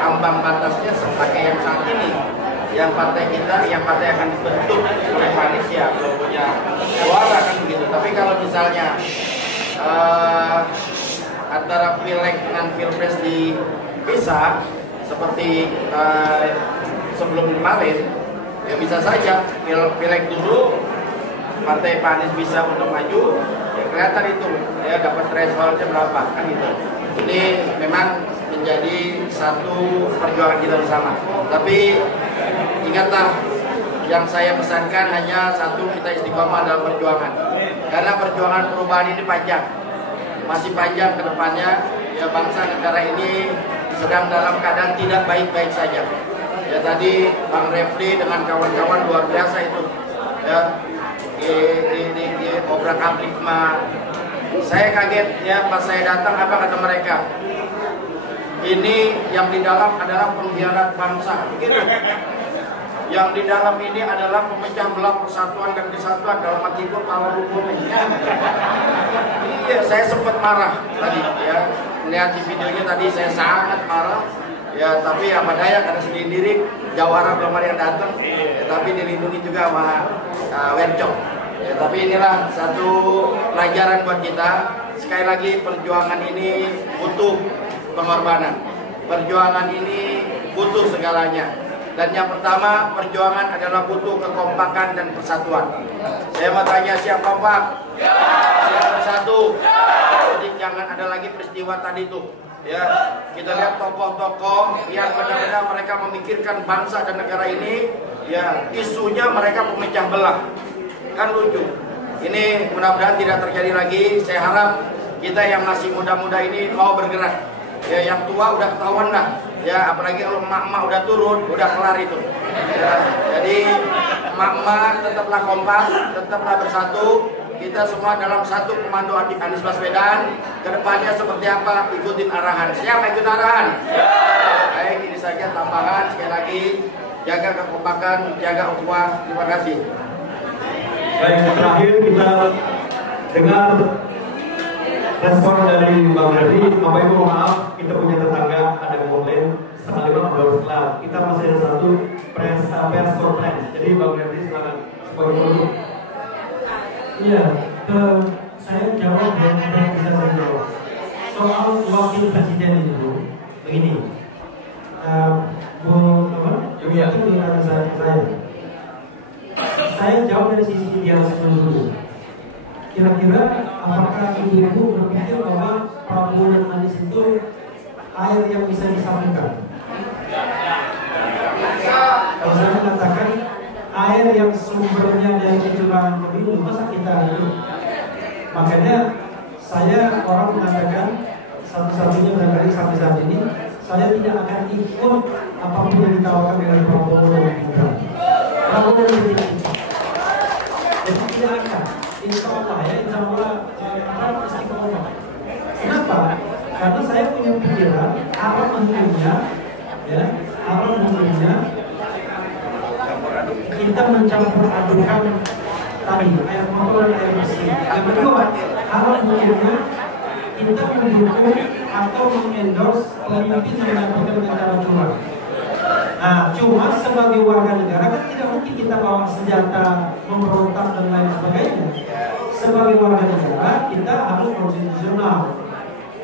ambang batasnya seperti yang saat ini. Yang partai kita, yang partai akan dibentuk oleh Pak Anies ya belum punya suara kan begitu. Tapi kalau misalnya antara pileg dengan pilpres dipisah seperti sebelum kemarin, ya bisa saja pileg dulu partai Pak Anies bisa untuk maju, ya kelihatan itu ya dapat thresholdnya berapa kan gitu. Ini memang menjadi satu perjuangan kita bersama. Tapi ingatlah, yang saya pesankan hanya satu, kita istiqomah dalam perjuangan. Karena perjuangan perubahan ini panjang, masih panjang ke depannya. Ya, bangsa negara ini sedang dalam keadaan tidak baik-baik saja. Ya tadi Bang Refli dengan kawan-kawan luar biasa itu. Ya, di obrak abrik mah. Saya kaget ya pas saya datang, apa kata mereka? Ini yang di dalam adalah pengkhianat bangsa, gitu. Yang di dalam ini adalah pemecah belah persatuan dan kesatuan dalam hati itu kalau hukumnya. Iya, saya sempat marah tadi ya. Melihat di videonya tadi saya sangat marah. Ya, tapi apa daya karena sendiri Jawara belum ada yang datang. Ya, tapi dilindungi juga sama Wercok. Ya, tapi inilah satu pelajaran buat kita. Sekali lagi perjuangan ini butuh pengorbanan. Perjuangan ini butuh segalanya. Dan yang pertama, perjuangan adalah butuh kekompakan dan persatuan. Saya mau tanya, siap kompak? Ya. Siap bersatu? Ya. Jadi jangan ada lagi peristiwa tadi tuh. Ya, kita lihat tokoh-tokoh yang benar-benar mereka memikirkan bangsa dan negara ini. Ya, isunya mereka pemecah belah. Kan lucu. Ini mudah-mudahan tidak terjadi lagi. Saya harap kita yang masih muda-muda ini mau bergerak. Ya, yang tua udah ketahuan lah. Ya, apalagi kalau emak-emak udah turun, udah kelar itu. Ya, jadi emak-emak tetaplah kompak, tetaplah bersatu. Kita semua dalam satu komando Anies Baswedan. Kedepannya seperti apa? Ikutin arahan. Siapa ikut arahan? Ya. Baik, ini saja tambahan. Sekali lagi, jaga kekompakan, jaga ukhuwah. Terima kasih. Baik, terakhir kita dengar respon dari Bang Refli. Bapak Ibu maaf, kita punya tetangga ada komplain setengah 5 baru setelah. Kita masih ada satu pers conference. Jadi Bang Refli silakan. Iya, saya jawab yang bisa saya jawab. Soal wakil presiden itu begini. Bu apa? Itu dengan saya jawab dari sisi idealisme dulu. Kira-kira apakah ibu berpikir bahwa Prabowo dan Anies itu air yang bisa disambungkan? Kalau saya mengatakan air yang sumbernya dari kecurangan pemilu, masa kita hidup? Makanya saya orang mengatakan satu-satunya barangkali sampai saat ini saya tidak akan ikut apapun yang ditawarkan oleh Prabowo dan Gibran. Prabowo dan Gibran. Jadi tidak akan. Insya Allah istiqomah. Kenapa? Karena saya punya pikiran arah menghubungnya, ya, arah menghubungnya kita mencampur adukan tadi air kotor dan air bersih. Yang kedua, arah menghubungnya kita mendukung atau mengendorse pemimpin yang melakukan cara curang. Nah, cuma sebagai warga negara kan tidak mungkin kita bawa senjata memberontak dan lain sebagainya. Sebagai warga negara kita harus konstitusional,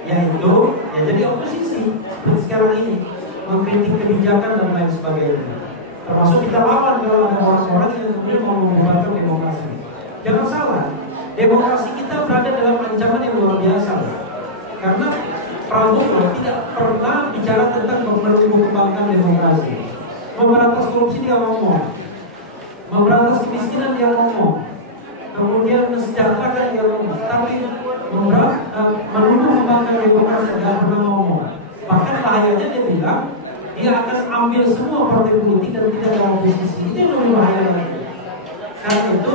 yaitu ya jadi oposisi seperti sekarang ini, mengkritik kebijakan dan lain sebagainya. Termasuk kita lawan kalau ada orang-orang yang kemudian mau membubarkan demokrasi. Jangan salah, demokrasi kita berada dalam ancaman yang luar biasa. Karena Prabowo tidak pernah bicara tentang mengembangkan demokrasi. Memberantas korupsi dia ngomong, memberantas kemiskinan dia ngomong, kemudian mensejahterakan dia ngomong, tapi mengembangkan demokrasi dia pernah ngomong. Bahkan bahayanya dia bilang dia akan ambil semua partai politik dan tidak ada oposisi. Itu yang lebih bahaya lagi. Karena itu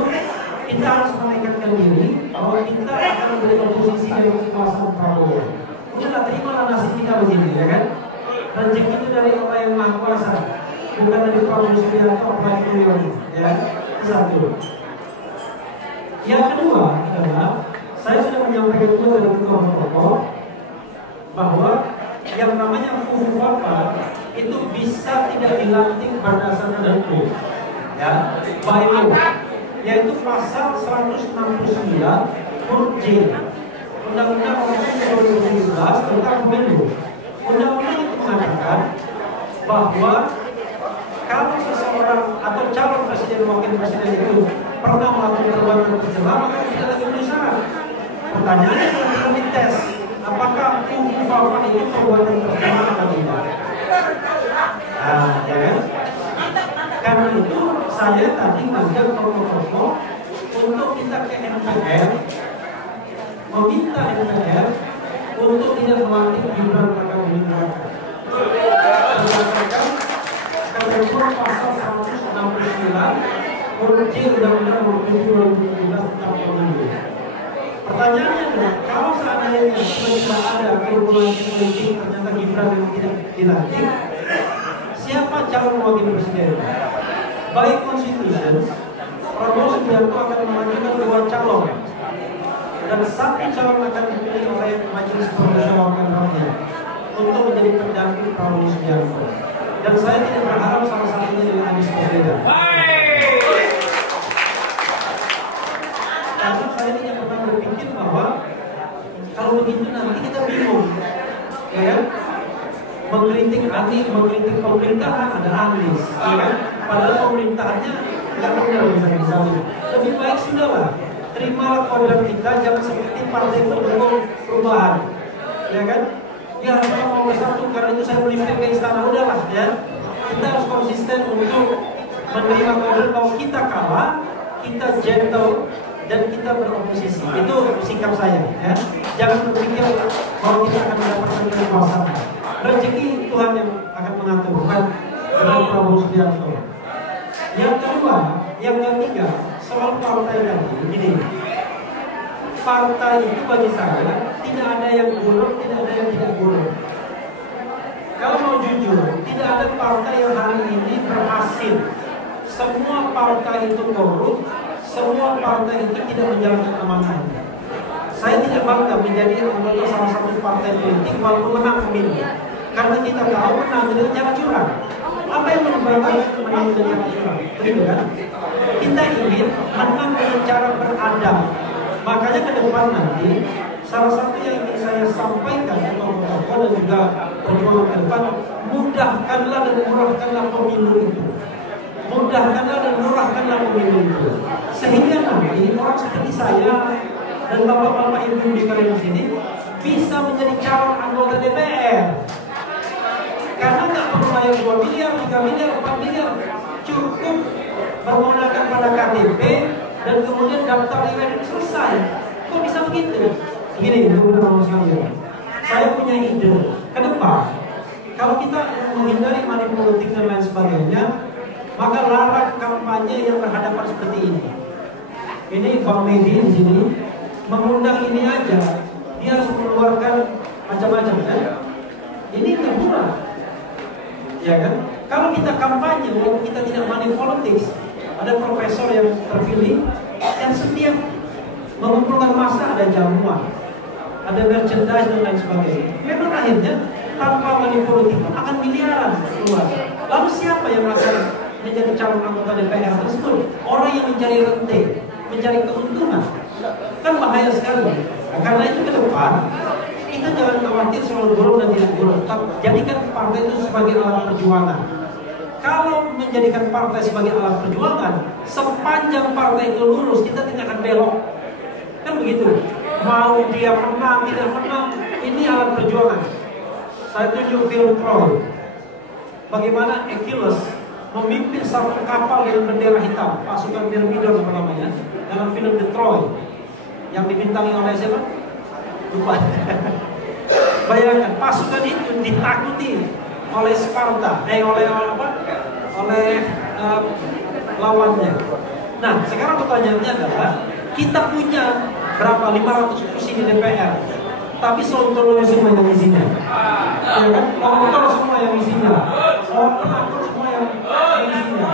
kita harus menegakkan diri bahwa kita akan menjadi oposisi dari kekuasaan Prabowo. Udahlah, terimalah nasib kita begini, ya kan? Rezeki itu dari Allah yang Maha Kuasa, bukan dari Prabowo Subianto atau Pak Yudhoyono, ya. Satu. Yang kedua adalah saya sudah menyampaikan juga dari ketua protokol bahwa yang namanya UFAPA itu bisa tidak dilantik berdasarkan hukum, ya, by law, yaitu pasal 169 huruf J Undang-Undang Nomor 2017 tentang Pemilu. Undang-undang itu mengatakan bahwa kalau seseorang atau calon presiden wakil presiden itu pernah melakukan perbuatan tercela, maka tidak lagi memenuhi syarat. Pertanyaannya adalah dites apakah UFAPA itu perbuatan tercela atau tidak. Nah, ya kan? Karena itu saya tadi ngajak protokol untuk kita ke MPR, meminta MPR untuk tidak melantik Gibran Raka Buming Raka. Berdasarkan ketentuan pasal 169 huruf C Undang-Undang Nomor 2017 tentang Pemilu. Pertanyaannya adalah, kalau seandainya tidak ada kerukunan politik ternyata Gibran yang tidak dilantik, siapa calon wakil presiden? Baik konstitusi, Prabowo Subianto akan mengajukan 2 calon dan 1 calon akan dipilih oleh Majelis Permusyawaratan Rakyat untuk menjadi pendamping Prabowo Subianto. Dan saya tidak berharap salah satunya dengan Anies Baswedan. Karena saya tidak pernah berpikir bahwa kalau begitu nanti kita bingung, ya kan? Mengkritik Anies, mengkritik pemerintahan ada Anies, ya kan? Padahal pemerintahannya nggak benar misalnya. Lebih baik sudahlah, terimalah kodrat kita, jangan seperti partai pendukung perubahan, ya kan? Ya saya mau bersatu karena itu saya melipir ke istana, udahlah ya. Kita harus konsisten untuk menerima kodrat bahwa kita kalah, kita gentle dan kita beroposisi. Itu sikap saya, ya. Jangan berpikir bahwa kita akan mendapatkan kekuasaan. Rezeki Tuhan yang akan mengatur, bukan Prabowo Subianto. Yang kedua, yang ketiga, soal partai tadi, gini. Partai itu bagi saya tidak ada yang buruk, tidak ada yang tidak buruk. Kalau mau jujur, tidak ada partai yang hari ini berhasil. Semua partai itu korup, semua partai itu tidak menjalankan amanah. Saya tidak bangga menjadi anggota salah satu partai politik walaupun menang pemilu. Karena kita tahu menang dengan cara curang. Apa yang menyebabkan menang dengan cara curang? Begitu kan? Kita ingin menang dengan cara beradab. Makanya ke depan nanti salah satu yang ingin saya sampaikan ke tokoh-tokoh dan juga perjuangan ke depan, mudahkanlah dan murahkanlah pemilu itu. Mudahkanlah dan murahkanlah pemilu itu. Sehingga nanti orang seperti saya dan bapak-bapak ibu di kalian sini bisa menjadi calon anggota DPR. Karena nggak perlu bayar 2 miliar, 3 miliar, 4 miliar, cukup menggunakan pada KTP dan kemudian daftar event selesai. Kok bisa begitu? Begini, teman-teman sekalian, saya punya ide ke depan. Kalau kita menghindari money politik dan lain sebagainya, maka larang kampanye yang berhadapan seperti ini. Ini Bang Medi di sini mengundang ini aja, dia harus mengeluarkan macam-macam kan? Ini nggak murah, ya kan? Kalau kita kampanye, walaupun kita tidak money politics, ada profesor yang terpilih yang setiap mengumpulkan massa ada jamuan, ada merchandise dan lain sebagainya. Memang akhirnya tanpa money politik akan miliaran keluar. Lalu siapa yang akan menjadi calon anggota DPR tersebut? Orang yang mencari rente, mencari keuntungan. Kan bahaya sekali. Nah, karena itu ke depan kita jangan khawatir soal golong dan tidak golong. Jadikan partai itu sebagai alat perjuangan. Kalau menjadikan partai sebagai alat perjuangan, sepanjang partai itu lurus, kita tidak akan belok. Kan begitu. Mau dia menang, tidak menang, ini alat perjuangan. Saya tunjuk film Troy. Bagaimana Achilles memimpin satu kapal dengan bendera hitam, pasukan Myrmidon apa namanya, dalam film The Troy yang dibintangi oleh siapa? Lupa. Bayangkan pasukan itu ditakuti oleh Sparta, oleh apa? Oleh lawannya. Nah, sekarang pertanyaannya adalah kita punya berapa? 500 kursi di DPR, tapi sontoloyo semua yang isinya, ya kan? Kotor semua yang isinya, orang penakut semua yang isinya,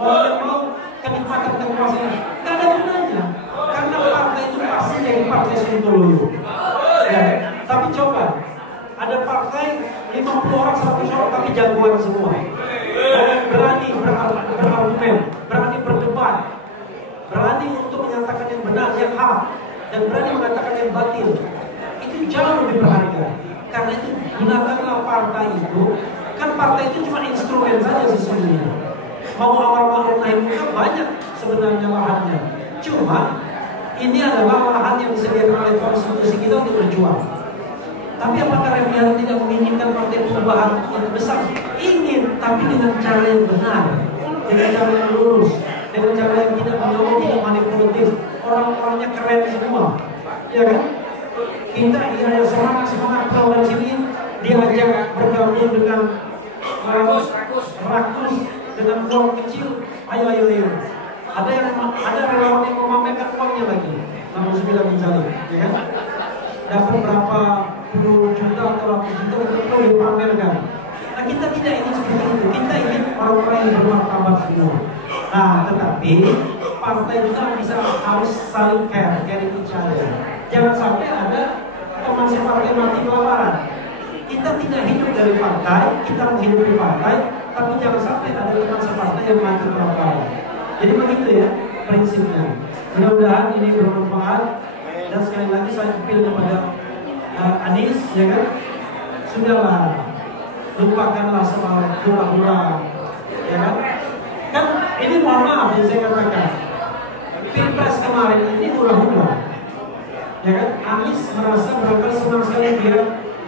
orang yang mau kenikmatan kekuasaan, nggak ada gunanya, karena partai itu pasti jadi partai sontoloyo. Ya, tapi coba ada partai 50 orang 100 orang tapi jagoan semua, berani berargumen, berani berdebat, berani untuk menyatakan yang benar, yang hak, dan berani mengatakan yang batil. Itu jauh lebih berharga. Karena itu gunakanlah partai itu. Kan partai itu cuma instrumen saja sesungguhnya. Mau awal ma'ruf nahi munkar banyak sebenarnya lahannya. Cuma ini adalah lahan yang disediakan oleh konstitusi kita untuk berjuang. Tapi apakah Reflihan tidak menginginkan partai perubahan yang besar? Ingin, tapi dengan cara yang benar, dengan cara yang lurus, dengan cara yang tidak menyolong, tidak manipulatif. Orang-orangnya keren semua, ya kan? Kita hanya semangat pro dan sini diajak bergabung dengan rakus dengan uang kecil. Ayo. Ada relawan yang memamerkan uangnya lagi. Namun sembilan misalnya, ya kan? Dapat berapa puluh juta atau ratus juta untuk dipamerkan. Nah, kita tidak ingin seperti itu. Kita ingin orang-orang yang bermartabat semua. Nah, tetapi partai juga bisa harus saling caring each other. Jangan sampai ada teman separtai mati kelaparan. Kita tidak hidup dari partai, kita menghidupi partai, tapi jangan sampai ada teman separtai yang mati kelaparan. Jadi begitu ya prinsipnya. Mudah-mudahan ini bermanfaat. Dan sekali lagi saya appeal kepada Anies, ya kan? Sudahlah, lupakanlah soal hura-hura, ya kan? Kan ini mohon maaf yang saya katakan, Pilpres kemarin ini hura-hura, ya kan? Anies merasa barangkali senang sekali dia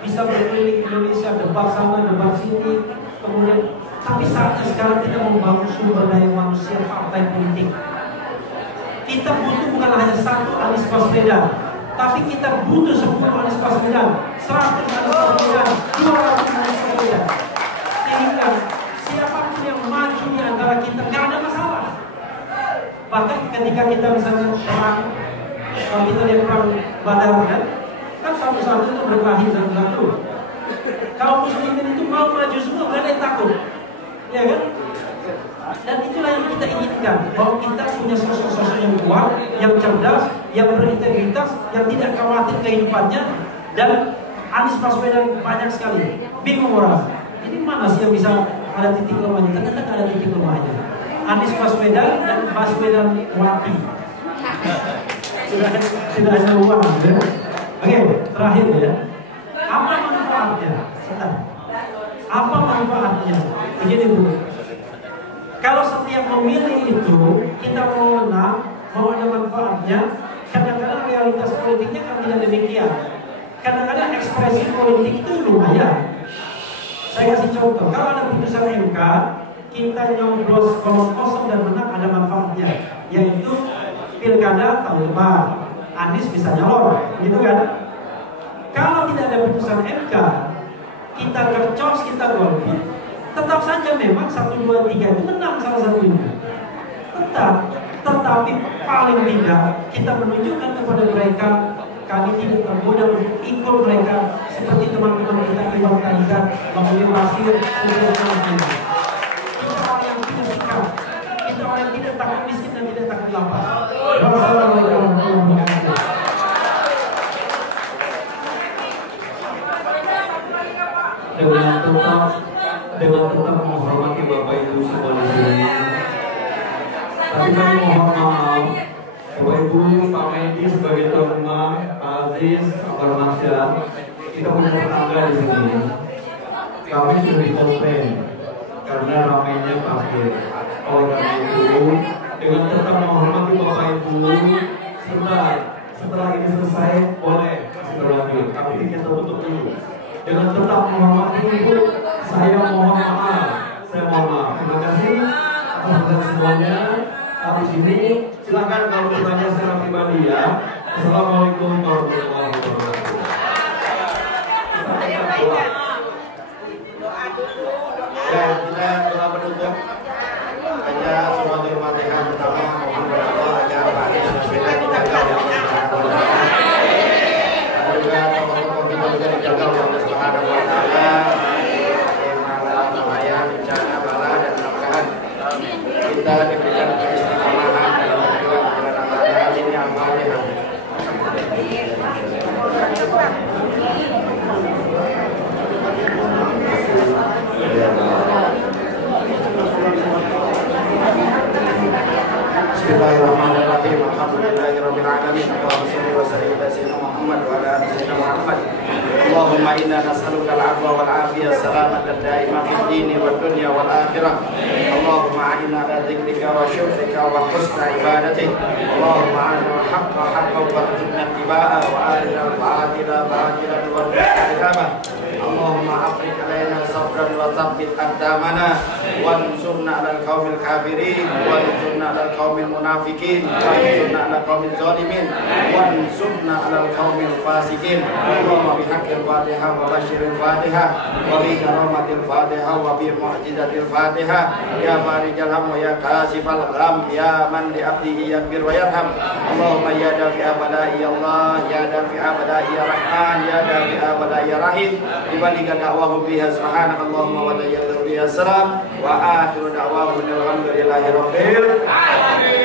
bisa berkeliling Indonesia, debat sana, debat sini, kemudian. Tapi saatnya sekarang kita membangun sumber daya manusia partai politik. Kita butuh bukan hanya satu Anies Baswedan, tapi kita butuh 10 Anies Baswedan, 100 Anies Baswedan, 200 Anies Baswedan. Sehingga siapapun yang maju di antara kita nggak ada masalah. Bahkan ketika kita misalnya perang, kalau kita lihat perang Badar kan satu-satu itu berkelahi satu-satu. Kaum muslimin itu mau maju semua, nggak ada yang takut, ya kan? Dan itulah yang kita inginkan, bahwa kita punya sosok-sosok yang kuat, yang cerdas, yang berintegritas, yang tidak khawatir kehidupannya. Dan Anies Baswedan banyak sekali, bingung orang. Ini mana sih yang bisa ada titik lemahnya? Ternyata ada titik lemahnya. Anies Baswedan dan Baswedan Wati. Tidak ada uang, ya? Oke, terakhir ya. Apa manfaatnya? Apa manfaatnya? Begini Bu. Kalau setiap memilih itu kita mau menang, mau ada manfaatnya, kadang-kadang realitas politiknya kan tidak demikian. Kadang-kadang ekspresi politik itu lumayan. Saya kasih contoh, kalau ada putusan MK kita nyoblos kolom kosong dan menang ada manfaatnya, yaitu pilkada tahun depan Anies bisa nyalon, gitu kan? Kalau tidak ada putusan MK, kita kercos, kita golput, tetap saja memang 1, 2, 3 itu menang salah satunya. Tetapi paling tidak kita menunjukkan kepada mereka kami tidak tergoda untuk ikut mereka seperti teman-teman kita Iwan Kanzat melalui Wasir untuk kita orang yang tidak suka, kita orang yang tidak takut miskin dan tidak takut lapar. Wassalamualaikum warahmatullahi wabarakatuh. Dengan tetap menghormati Bapak Ibu semua di sini. Tapi kami mohon maaf, Bapak Ibu, Pak Medi sebagai tuan rumah, Pak Aziz, Pak Barmasya, kita punya tetangga di sini. Kami sudah dikomplain karena ramainya parkir. Oleh karena itu, dengan tetap menghormati Bapak Ibu, setelah ini selesai boleh berlanjut. Tapi kita tutup dulu. Dengan tetap menghormati Ibu, saya mohon maaf. Terima kasih atas semuanya. Habis ini silakan kalau bertanya secara pribadi ya. Assalamualaikum warahmatullahi wabarakatuh. Ya, kita doa penutup. Baca surat Al-Fatihah pertama, mohon berdoa agar Pak Anies Baswedan dijaga oleh Allah Subhanahu wa taala. Dan juga tokoh-tokoh kita juga dijaga oleh Allah Subhanahu wa taala. Bahaya, bencana, bala dan mudah-mudahan kita diberikan keistiqomahan dalam menjalankan perjalanan ini. Al-Fatihah. Bismillahirrahmanirrahim. Alhamdulillahirabbil alamin. Allahumma shalli wa sallim ala sayyidina Muhammad wa ala ali sayyidina Muhammad. Allahumma inna nas'aluka al-'afwa wal 'afiyah salamatan daimah fid dini wad dunya wal akhirah. Allahumma a'inna ala dzikrika wa syukrika wa husna ibadatik. Allahumma a'inna al-haqqa haqqan warzuqna ittiba'ah wa arina al-batila batilan warzuqna. Allahumma afriq alaina sabran wa tsabbit aqdamana wansurna 'alal qaumil kafirin wansurna 'alal qaumil munafiqin wansurna 'alal qaumil zalimin wansurna 'alal qaumil fasiqin. Allahumma bihaqqil Fatihah wa basyiril Fatihah wa bi karamatil Fatihah wa bi mu'jizatil Fatihah ya farijal ham wa ya kasifal gham ya man li abdihi yakbir wa yarham. Allahumma ya dafi'a bala'i Allah ya dafi'a bala'i ya Rahman ya dafi'a bala'i ya Rahim. Dibandingkan dakwahum biha subhanakallahumma wa la ilaha illa salam wa akhiru da'wahum alhamdulillahi rabbil alamin.